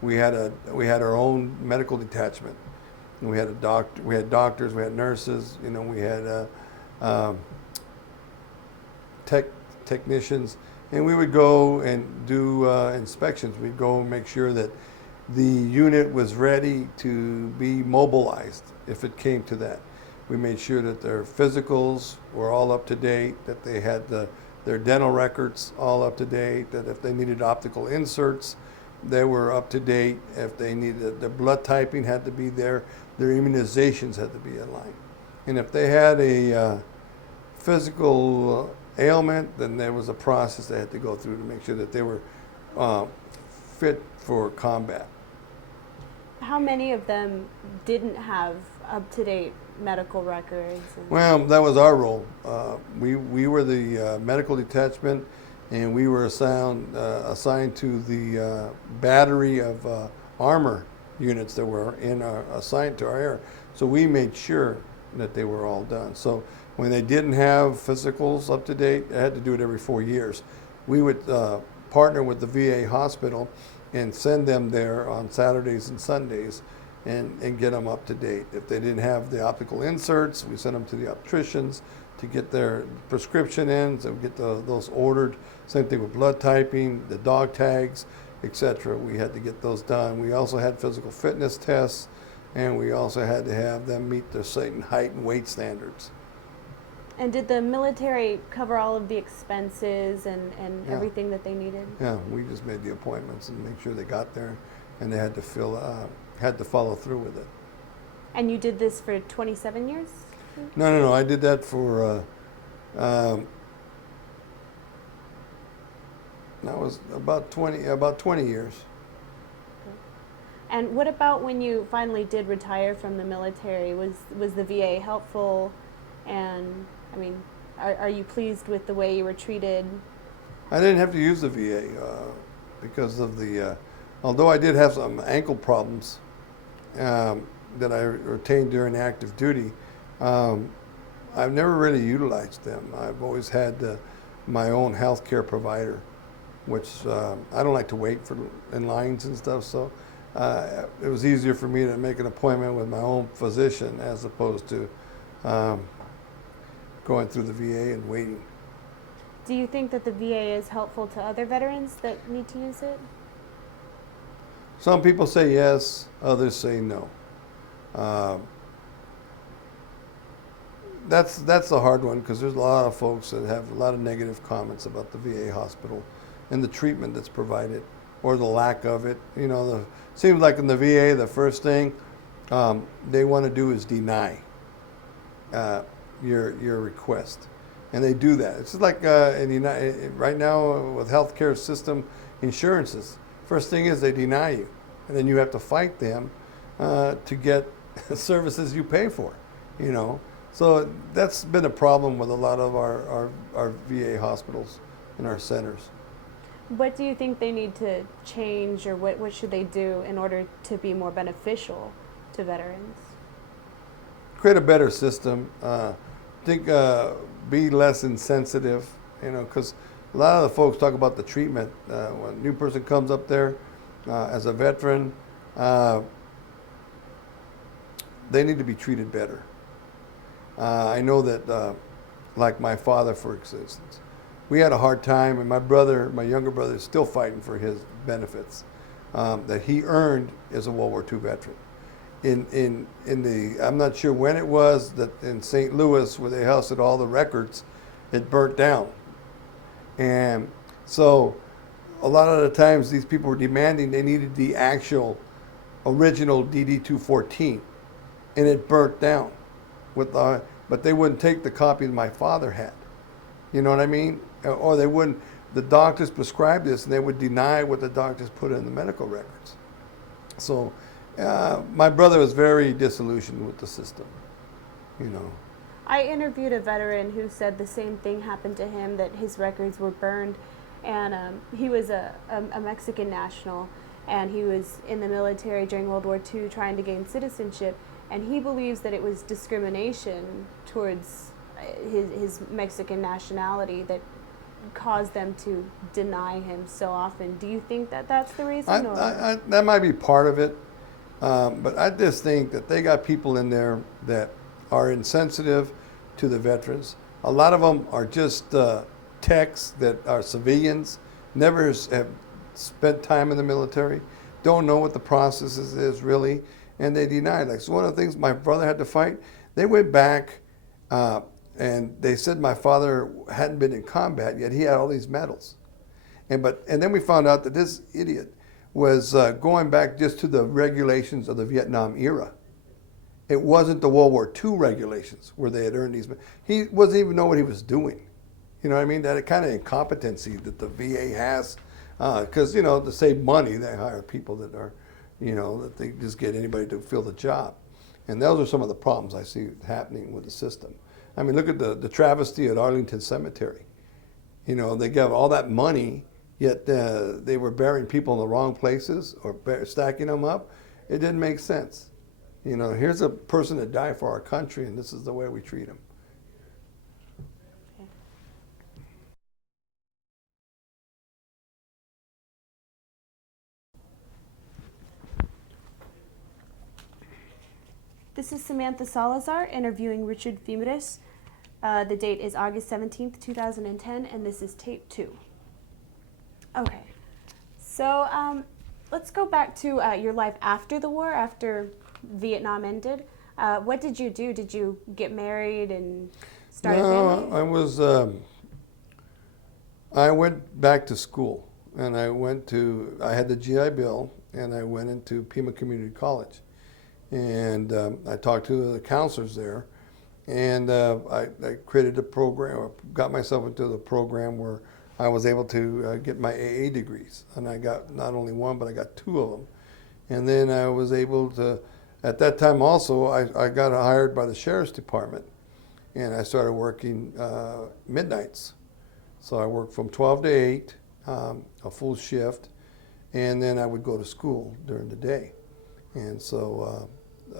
We had our own medical detachment. We had we had doctors, we had nurses, we had technicians, and we would go and do inspections. We'd go and make sure that the unit was ready to be mobilized if it came to that. We made sure that their physicals were all up to date, that they had their dental records all up to date, that if they needed optical inserts, they were up to date. If they needed, their blood typing had to be there, their immunizations had to be in line. And if they had a physical ailment, then there was a process they had to go through to make sure that they were fit for combat. how many of them didn't have up-to-date medical records? Well, that was our role. We were the medical detachment, and we were assigned to the battery of armor units that were assigned to our area. So we made sure that they were all done. So when they didn't have physicals up to date, they had to do it every 4 years. We would partner with the VA hospital and send them there on Saturdays and Sundays and get them up to date. If they didn't have the optical inserts, we sent them to the opticians to get their prescription in, so get those ordered. Same thing with blood typing, the dog tags, etc. We had to get those done. We also had physical fitness tests, and we also had to have them meet their certain height and weight standards. And did the military cover all of the expenses and Yeah. everything that they needed? Yeah, we just made the appointments and make sure they got there, and they had to follow through with it. And you did this for 27 years? No. I did that for that was about 20 years. And what about when you finally did retire from the military? Was the VA helpful? And I mean, Are you pleased with the way you were treated? I didn't have to use the VA because of although I did have some ankle problems that I retained during active duty, I've never really utilized them. I've always had my own health care provider, which I don't like to wait in lines and stuff, so it was easier for me to make an appointment with my own physician as opposed to going through the VA and waiting. Do you think that the VA is helpful to other veterans that need to use it? Some people say yes, others say no. That's a hard one because there's a lot of folks that have a lot of negative comments about the VA hospital and the treatment that's provided or the lack of it. You know, seems like in the VA, the first thing they want to do is deny your request, and they do that. It's just like right now with healthcare system insurances. First thing is they deny you, and then you have to fight them to get services you pay for. You know, so that's been a problem with a lot of our VA hospitals and our centers. What do you think they need to change, or what should they do in order to be more beneficial to veterans? Create a better system. Be less insensitive, you know, because a lot of the folks talk about the treatment. When a new person comes up there as a veteran, they need to be treated better. I know that, like my father, for instance, we had a hard time, and my younger brother, is still fighting for his benefits that he earned as a World War II veteran. I'm not sure when it was, that in St. Louis, where they hosted all the records, it burnt down. And so a lot of the times these people were demanding they needed the actual original DD-214, and it burnt down. But they wouldn't take the copy that my father had. You know what I mean? Or they wouldn't, the doctors prescribed this, and they would deny what the doctors put in the medical records. So my brother was very disillusioned with the system, you know. I interviewed a veteran who said the same thing happened to him, that his records were burned, and he was a Mexican national, and he was in the military during World War II trying to gain citizenship, and he believes that it was discrimination towards his Mexican nationality that caused them to deny him so often. Do you think that that's the reason? That might be part of it. But I just think that they got people in there that are insensitive to the veterans. A lot of them are just techs that are civilians, never have spent time in the military, don't know what the process is really, and they deny it. Like, so one of the things my brother had to fight, they went back and they said my father hadn't been in combat, yet he had all these medals. And then we found out that this idiot was going back just to the regulations of the Vietnam era. It wasn't the World War II regulations where they had earned these. He wasn't even know what he was doing. You know what I mean? That kind of incompetency that the VA has, because, you know, to save money, they hire people that are, you know, that they just get anybody to fill the job. And those are some of the problems I see happening with the system. I mean, look at the travesty at Arlington Cemetery. You know, they gave all that money, yet they were burying people in the wrong places or stacking them up. It didn't make sense. You know, here's a person that died for our country, and this is the way we treat him. This is Samantha Salazar interviewing Richard Fimbres. The date is August 17th, 2010, and this is tape 2. Okay, so let's go back to your life after the war, after Vietnam ended. What did you do? Did you get married and start a family? I went back to school, and I had the GI Bill, and I went into Pima Community College. And I talked to the counselors there, and I created a program, or got myself into the program where I was able to get my AA degrees. And I got not only one, but I got 2 of them. And then I was able to, at that time also, I got hired by the Sheriff's Department and I started working midnights. So I worked from 12 to 8, a full shift, and then I would go to school during the day. And so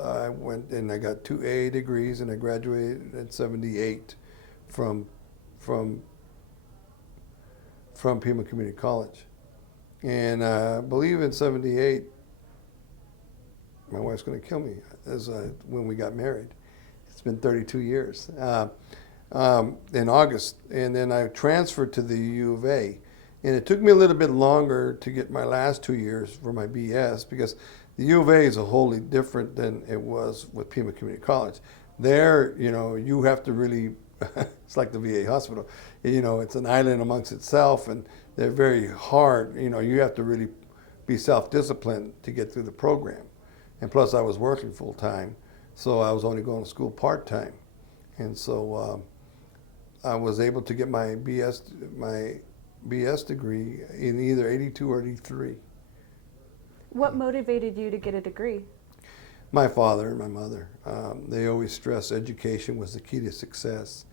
I went and I got 2 AA degrees, and I graduated in '78 from Pima Community College. And I believe in '78, my wife's going to kill me, when we got married. It's been 32 years. In August, and then I transferred to the U of A. And it took me a little bit longer to get my last 2 years for my BS, because the U of A is a wholly different than it was with Pima Community College. There, you have to really, it's like the VA hospital, it's an island amongst itself, and they're very hard. You have to really be self-disciplined to get through the program. And plus I was working full-time, so I was only going to school part-time. And so I was able to get my BS degree in either '82 or '83. What motivated you to get a degree? My father and my mother, they always stressed education was the key to success,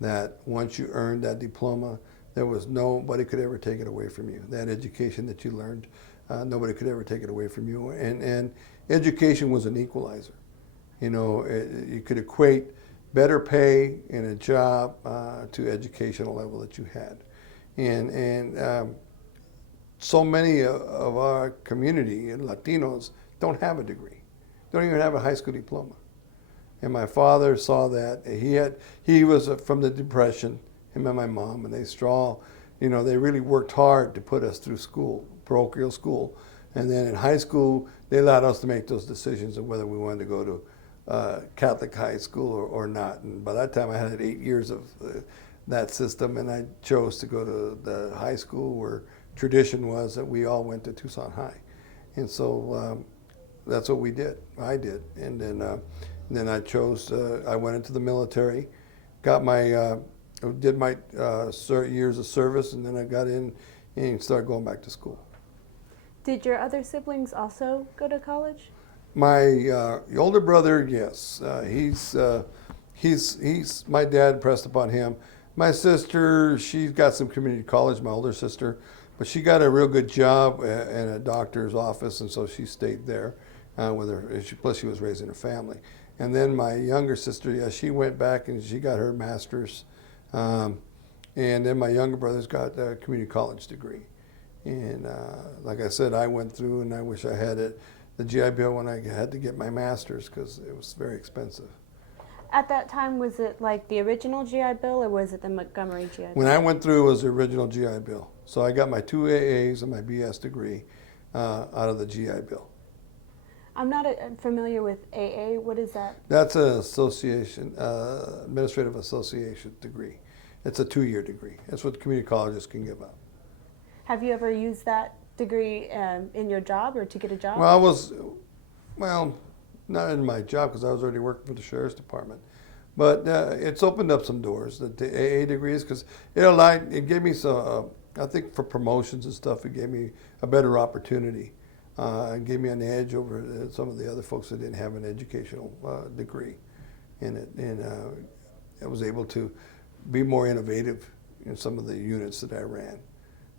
that once you earned that diploma, there was nobody could ever take it away from you. That education that you learned, nobody could ever take it away from you. And education was an equalizer. You could equate better pay in a job to educational level that you had. And so many of our community and Latinos don't have a degree, don't even have a high school diploma. And my father saw that. He was from the Depression, him and my mom, and they really worked hard to put us through school, parochial school. And then in high school, they allowed us to make those decisions of whether we wanted to go to Catholic high school or not. And by that time I had 8 years of that system, and I chose to go to the high school where tradition was that we all went to Tucson High. And so that's what we did. I did. And then I chose, I went into the military, got did my years of service, and then I got in and started going back to school. Did your other siblings also go to college? My older brother, yes. My dad pressed upon him. My sister, she's got some community college, my older sister, but she got a real good job in a doctor's office, and so she stayed there with her. Plus, she was raising a family. And then my younger sister, yeah, she went back and she got her master's. And then my younger brother's got a community college degree. And like I said, I went through, and I wish I had the GI Bill when I had to get my master's, because it was very expensive. At that time, was it like the original GI Bill, or was it the Montgomery GI Bill? When I went through, it was the original GI Bill. So I got my 2 AAs and my BS degree out of the GI Bill. I'm not familiar with AA. What is that? That's an association, administrative association degree. It's a 2-year degree. That's what community colleges can give out. Have you ever used that degree in your job or to get a job? Well, not in my job, because I was already working for the sheriff's department. But it's opened up some doors, the AA degrees, because it gave me some, I think for promotions and stuff, it gave me a better opportunity. It gave me an edge over some of the other folks that didn't have an educational degree in it. And I was able to be more innovative in some of the units that I ran.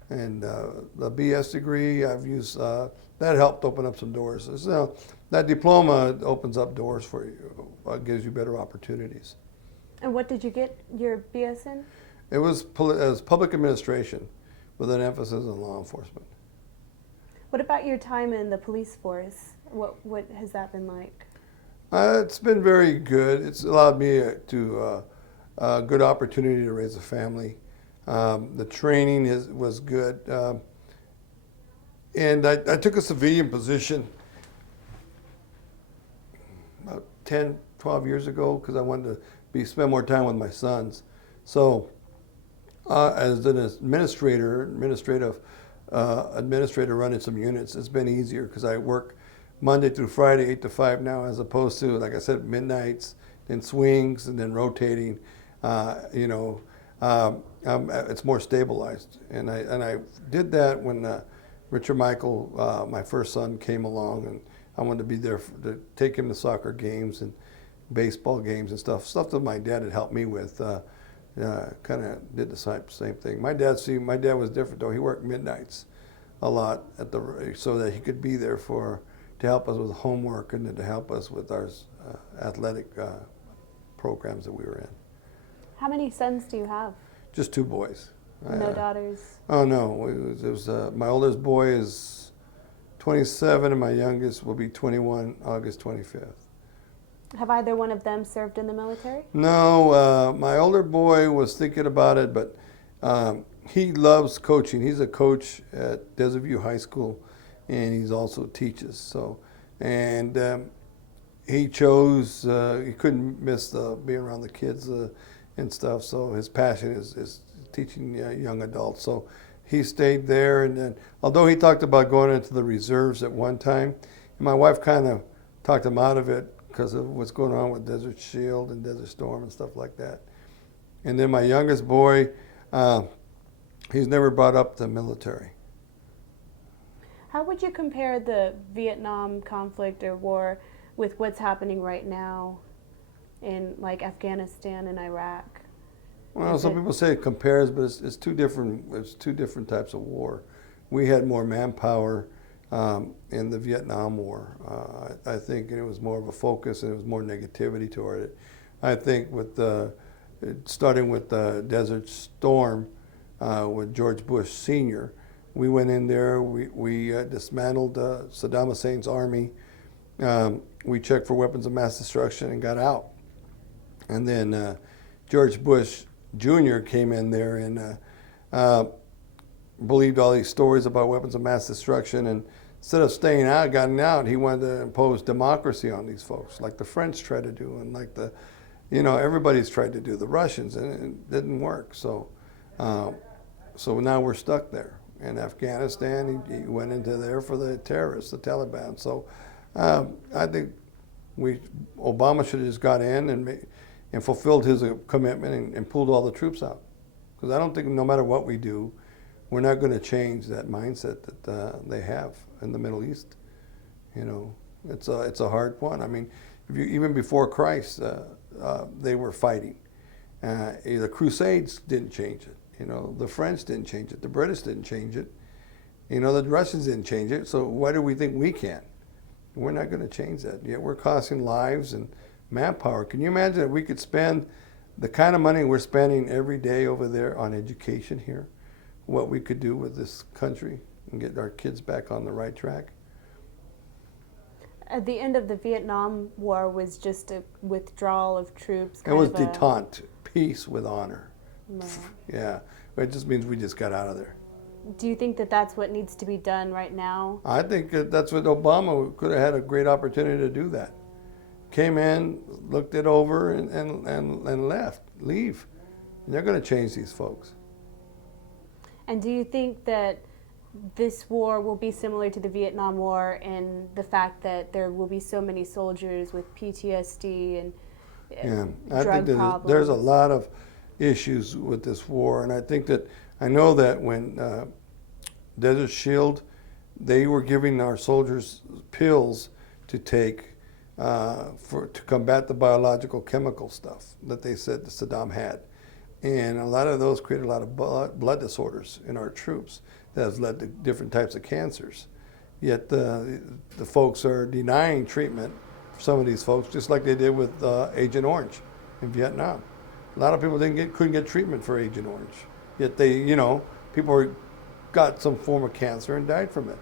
And the BS degree I've used, that helped open up some doors. So that diploma opens up doors for you, gives you better opportunities. And what did you get your BS in? It was public administration with an emphasis on law enforcement. What about your time in the police force? What has that been like? It's been very good. It's allowed me to a good opportunity to raise a family. The training was good. And I took a civilian position about 10, 12 years ago, because I wanted to spend more time with my sons. So as an administrator running some units, it's been easier, because I work Monday through Friday, 8 to 5 now, as opposed to, like I said, midnights, then swings, and then rotating. It's more stabilized. And I did that when Richard Michael, my first son, came along, and I wanted to be there to take him to soccer games. baseball games and stuff that my dad had helped me with. Kind of did the same thing. My dad was different though. He worked midnights a lot so that he could be there to help us with homework and to help us with our athletic programs that we were in. How many sons do you have? Just 2 boys. No daughters? Oh no, my oldest boy is 27 and my youngest will be 21 August 25th. Have either one of them served in the military? No, my older boy was thinking about it, but he loves coaching. He's a coach at Desert View High School, and he's also teaches. So, and he chose. He couldn't miss being around the kids and stuff. So his passion is teaching young adults. So he stayed there, and then although he talked about going into the reserves at one time, my wife kind of talked him out of it because of what's going on with Desert Shield and Desert Storm and stuff like that. And then my youngest boy, he's never brought up the military. How would you compare the Vietnam conflict or war with what's happening right now in like Afghanistan and Iraq? Well, some people say it compares, but it's two different types of war. We had more manpower in the Vietnam War. I think it was more of a focus and it was more negativity toward it. I think starting with the Desert Storm with George Bush Sr., we went in there, we dismantled Saddam Hussein's army, we checked for weapons of mass destruction and got out. And then George Bush Jr. came in there and believed all these stories about weapons of mass destruction, and instead of staying out, gotten out, he wanted to impose democracy on these folks, like the French tried to do, and like everybody's tried to do, the Russians, and it didn't work. So, so now we're stuck there. In Afghanistan, he went into there for the terrorists, the Taliban. So, I think Obama should have just got in and fulfilled his commitment and pulled all the troops out. Because I don't think no matter what we do, we're not going to change that mindset that they have in the Middle East. It's a hard one. I mean, even before Christ, they were fighting. The Crusades didn't change it. The French didn't change it. The British didn't change it. The Russians didn't change it. So why do we think we can? We're not going to change that. Yet we're costing lives and manpower. Can you imagine that we could spend the kind of money we're spending every day over there on education here? What we could do with this country and get our kids back on the right track? At the end of the Vietnam War was just a withdrawal of troops. It was détente, peace with honor. No. Yeah, it just means we just got out of there. Do you think that that's what needs to be done right now? I think that's what Obama could have had a great opportunity to do that. Came in, looked it over, and leave. And they're going to change these folks. And do you think that this war will be similar to the Vietnam War in the fact that there will be so many soldiers with PTSD and drug problems? There's a lot of issues with this war, and I know that when Desert Shield, they were giving our soldiers pills to take to combat the biological chemical stuff that they said that Saddam had. And a lot of those created a lot of blood disorders in our troops that has led to different types of cancers. Yet the folks are denying treatment for some of these folks, just like they did with Agent Orange in Vietnam. A lot of people couldn't get treatment for Agent Orange. Yet people got some form of cancer and died from it.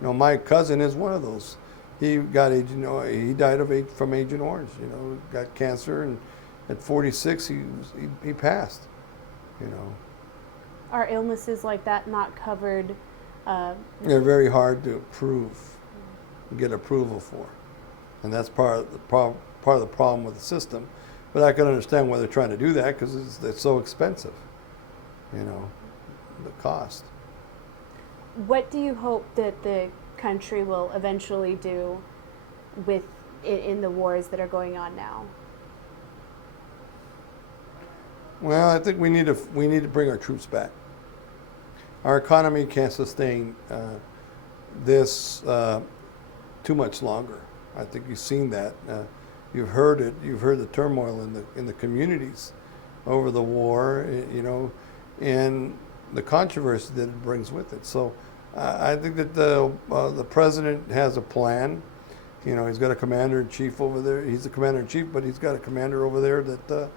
My cousin is one of those. He got he died from Agent Orange. Got cancer, and at 46 he passed. Are illnesses like that not covered? They're very hard to get approval for, and that's part of the problem with the system. But I can understand why they're trying to do that, because it's so expensive. The cost. What do you hope that the country will eventually do in the wars that are going on now? Well, I think we need to bring our troops back. Our economy can't sustain this too much longer. I think you've seen that. you've heard it. You've heard the turmoil in the communities over the war, and the controversy that it brings with it. So I think that the president has a plan. He's got a commander-in-chief over there. He's the commander-in-chief, but he's got a commander over there that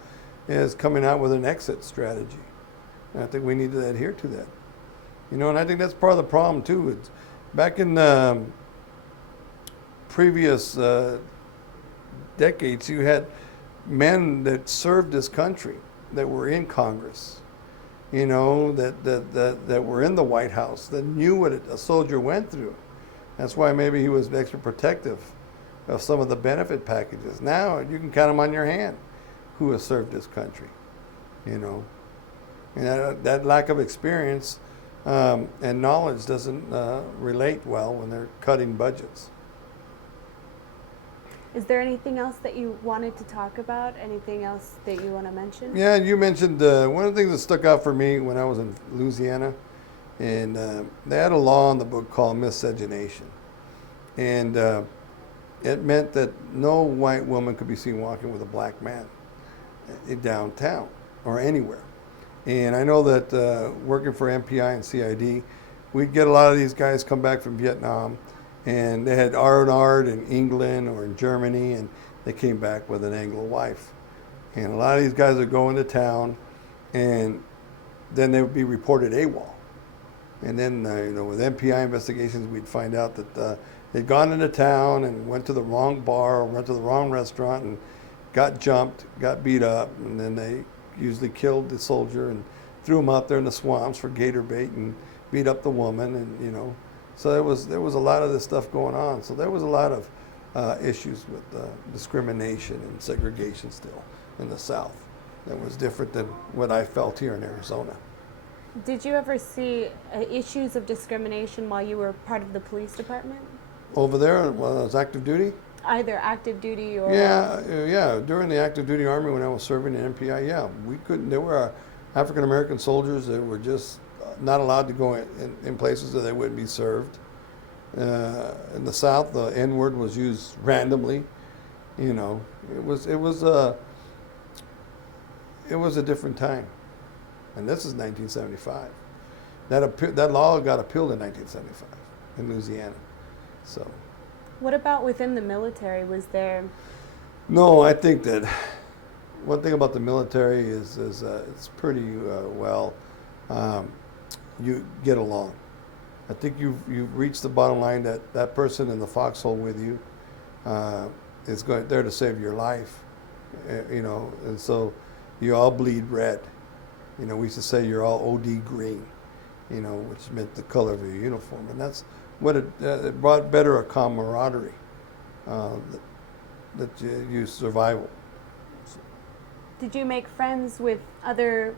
is coming out with an exit strategy. And I think we need to adhere to that. And I think that's part of the problem, too. It's back in previous decades, you had men that served this country that were in Congress, that were in the White House, that knew what a soldier went through. That's why maybe he was extra protective of some of the benefit packages. Now you can count them on your hand who has served this country, And that lack of experience and knowledge doesn't relate well when they're cutting budgets. Is there anything else that you wanted to talk about? Anything else that you want to mention? Yeah, you mentioned one of the things that stuck out for me when I was in Louisiana, and they had a law in the book called miscegenation. And it meant that no white woman could be seen walking with a black man downtown or anywhere. And I know that working for MPI and CID, we'd get a lot of these guys come back from Vietnam, and they had R&R'd in England or in Germany, and they came back with an Anglo wife. And a lot of these guys would go into town, and then they would be reported AWOL. And then, with MPI investigations, we'd find out that they'd gone into town and went to the wrong bar or went to the wrong restaurant and got jumped, got beat up, and then they usually killed the soldier and threw him out there in the swamps for gator bait and beat up the woman, and so there was a lot of this stuff going on. So there was a lot of issues with discrimination and segregation still in the South that was different than what I felt here in Arizona. Did you ever see issues of discrimination while you were part of the police department? Over there, when I was active duty? Either active duty or... Yeah. During the active duty Army when I was serving in MPI, we couldn't. There were African American soldiers that were just not allowed to go in places that they wouldn't be served. In the South, the N word was used randomly. It was a different time, and this is 1975. That law got appealed in 1975 in Louisiana. So. What about within the military? Was there? No, I think that one thing about the military is it's pretty well. You get along. I think you've reached the bottom line that person in the foxhole with you is there to save your life, and so you all bleed red. We used to say you're all OD green, which meant the color of your uniform, and that's what it brought better a camaraderie that you survival. Did you make friends with other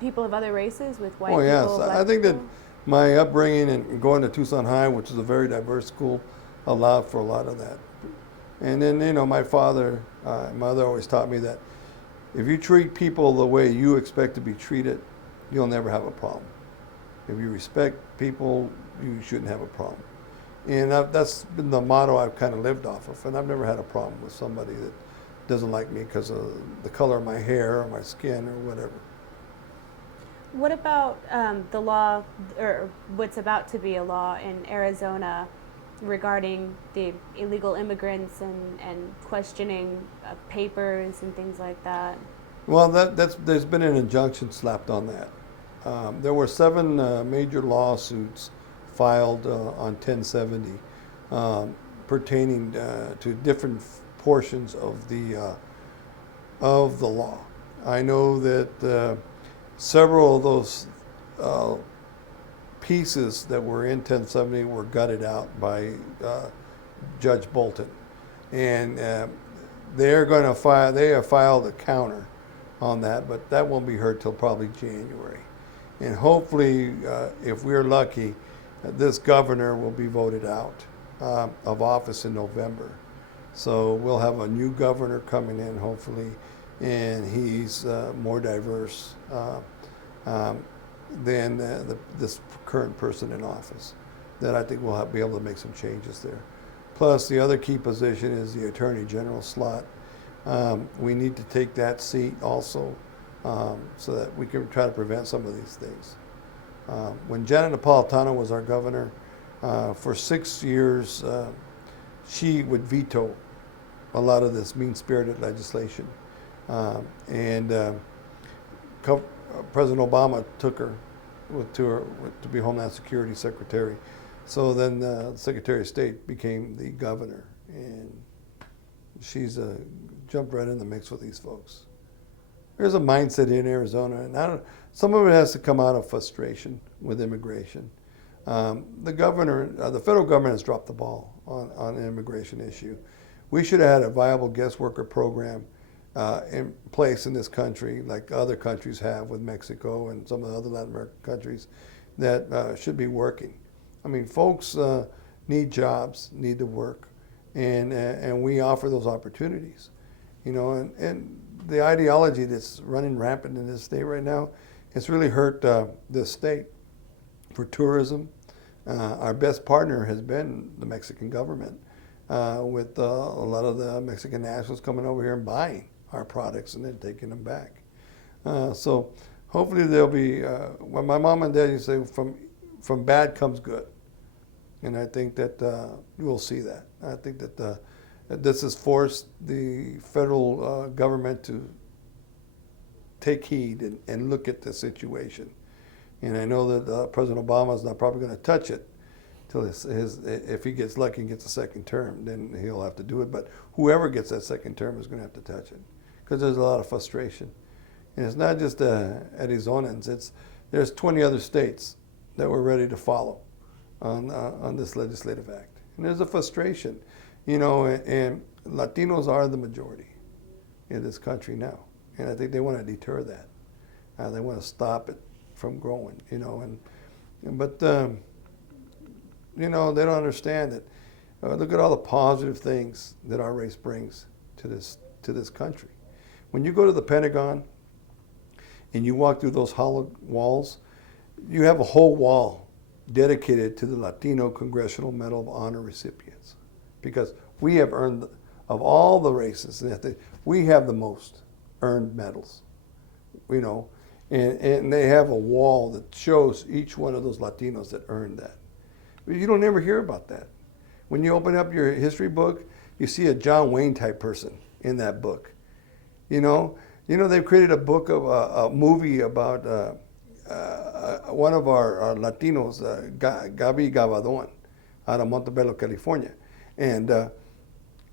people of other races, with white people? Oh, yes. Black I think people? that my upbringing and going to Tucson High, which is a very diverse school, allowed for a lot of that. And then, my mother always taught me that if you treat people the way you expect to be treated, you'll never have a problem. If you respect people, you shouldn't have a problem. And that's been the motto I've kind of lived off of. And I've never had a problem with somebody that doesn't like me because of the color of my hair or my skin or whatever. What about the law, or what's about to be a law in Arizona regarding the illegal immigrants and questioning papers and things like that? Well, there's been an injunction slapped on that. There were 7 major lawsuits filed on 1070 pertaining to different portions of the law. I know that several of those pieces that were in 1070 were gutted out by Judge Bolton, and they have filed a counter on that, but that won't be heard till probably January. And hopefully, if we're lucky, this governor will be voted out of office in November. So we'll have a new governor coming in, hopefully, and he's more diverse than this current person in office. That I think we'll be able to make some changes there. Plus, the other key position is the Attorney General slot. We need to take that seat also, so that we can try to prevent some of these things. When Janet Napolitano was our governor, for 6 years, she would veto a lot of this mean-spirited legislation. And President Obama took her to be Homeland Security Secretary. So then the Secretary of State became the governor, and she's jumped right in the mix with these folks. There's a mindset in Arizona, and some of it has to come out of frustration with immigration. The federal government has dropped the ball on the immigration issue. We should have had a viable guest worker program in place in this country, like other countries have with Mexico and some of the other Latin American countries, that should be working. I mean, folks need jobs, need to work, and we offer those opportunities, you know. And the ideology that's running rampant in this state right now, it's really hurt this state for tourism. Our best partner has been the Mexican government, with a lot of the Mexican nationals coming over here and buying our products and then taking them back. So hopefully there'll be, when my mom and dad used to say, from bad comes good. And I think that we'll see that. I think that this has forced the federal government to take heed and look at the situation. And I know that President Obama is not probably going to touch it till if he gets lucky and gets a second term, then he'll have to do it. But whoever gets that second term is going to have to touch it, because there's a lot of frustration. And it's not just Arizonans. There's 20 other states that were ready to follow on this legislative act. And there's a frustration, you know, and Latinos are the majority in this country now. And I think they want to deter that. They want to stop it from growing, you know. But you know, they don't understand that. Look at all the positive things that our race brings to this country. When you go to the Pentagon and you walk through those hollow walls, you have a whole wall dedicated to the Latino Congressional Medal of Honor recipients, because we have earned, of all the races, we have the most earned medals, you know, and they have a wall that shows each one of those Latinos that earned that. But you don't ever hear about that. When you open up your history book, you see a John Wayne type person in that book. You know, they've created a book of a movie about one of our Latinos, Gabi Gabadon, out of Montebello, California. And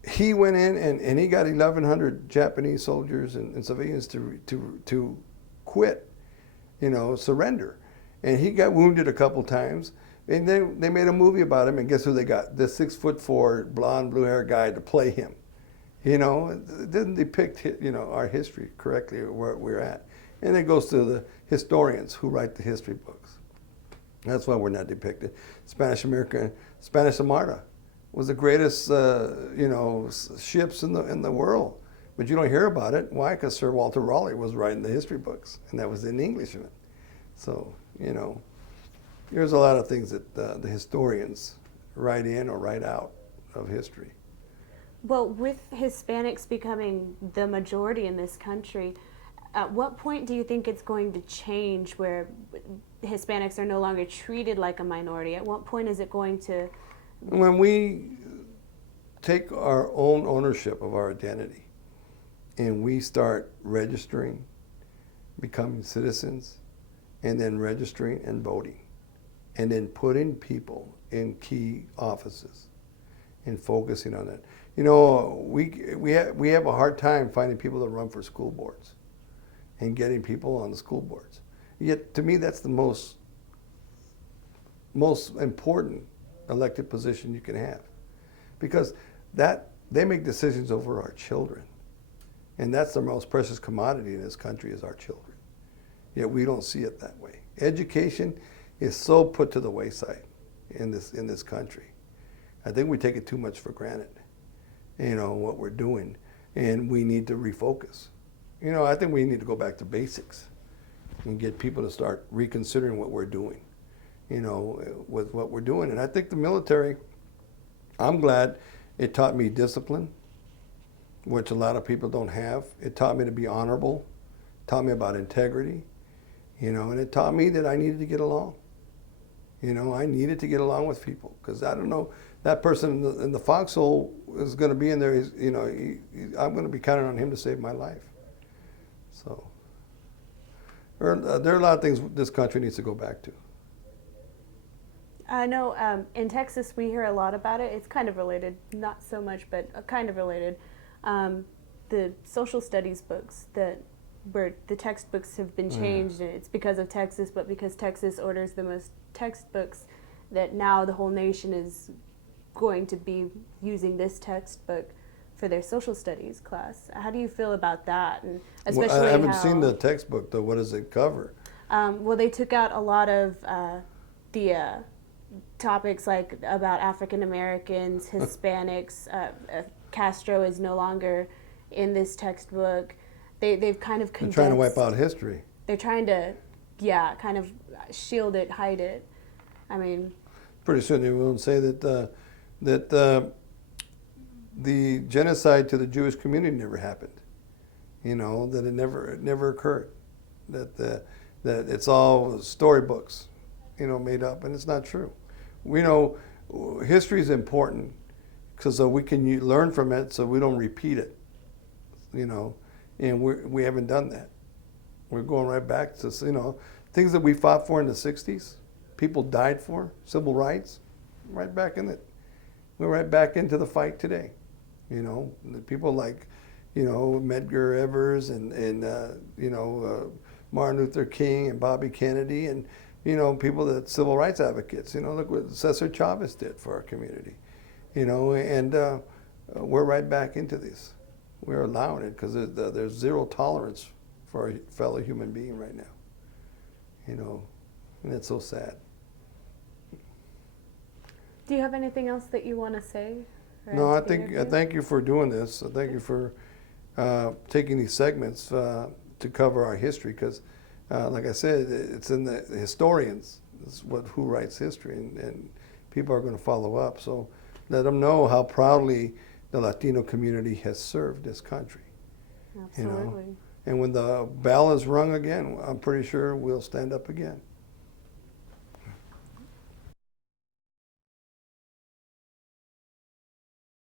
he went in and he got 1,100 Japanese soldiers and civilians to quit, you know, surrender. And he got wounded a couple times. And then they made a movie about him, and guess who they got? This 6'4", blonde, blue-haired guy to play him. You know, it doesn't depict, you know, our history correctly or where we're at. And it goes to the historians who write the history books. That's why we're not depicted. Spanish Armada was the greatest, you know, ships in the world, but you don't hear about it. Why? Because Sir Walter Raleigh was writing the history books, and that was in English. So, you know, there's a lot of things that the historians write in or write out of history. Well, with Hispanics becoming the majority in this country, at what point do you think it's going to change where Hispanics are no longer treated like a minority? At what point is it going to... When we take our own ownership of our identity and we start registering, becoming citizens, and then registering and voting, and then putting people in key offices and focusing on that. You know, we have a hard time finding people that run for school boards and getting people on the school boards. Yet, to me, that's the most important elected position you can have, because they make decisions over our children, and that's the most precious commodity in this country is our children. Yet we don't see it that way. Education is so put to the wayside in this country. I think we take it too much for granted, you know, what we're doing, and we need to refocus. You know, I think we need to go back to basics and get people to start reconsidering what we're doing, you know, with what we're doing. And I think the military, I'm glad It taught me discipline, which a lot of people don't have. It taught me to be honorable, taught me about integrity, and it taught me that I needed to get along. I needed to get along with people because I don't know, that person in the foxhole is going to be in there. I'm going to be counting on him to save my life. So there are a lot of things this country needs to go back to. I know in Texas we hear a lot about it. It's kind of related, not so much, but kind of related. The social studies books where the textbooks have been changed, and it's because of Texas, but because Texas orders the most textbooks, that now the whole nation is going to be using this textbook for their social studies class. How do you feel about that? And especially I haven't seen the textbook though. What does it cover? Well, they took out a lot of the topics like about African Americans, Hispanics. Castro is no longer in this textbook. They've kind of condensed. They're trying to wipe out history. They're trying to, kind of shield it, hide it. I mean, pretty soon they will say that the genocide to the Jewish community never happened. That it never occurred. That it's all storybooks, made up, and it's not true. We know history is important because we can learn from it, so we don't repeat it. And we haven't done that. We're going right back to things that we fought for in the '60s. People died for civil rights. Right back in it. We're right back into the fight today. The people like, Medgar Evers and Martin Luther King and Bobby Kennedy and people that civil rights advocates. Look what Cesar Chavez did for our community. And we're right back into this. We're allowing it because there's zero tolerance for a fellow human being right now. And it's so sad. Do you have anything else that you want to say? No, I thank you for doing this. I thank you for taking these segments to cover our history because, like I said, it's in the historians. It's who writes history, and people are going to follow up. So let them know how proudly the Latino community has served this country. Absolutely. And when the bell is rung again, I'm pretty sure we'll stand up again.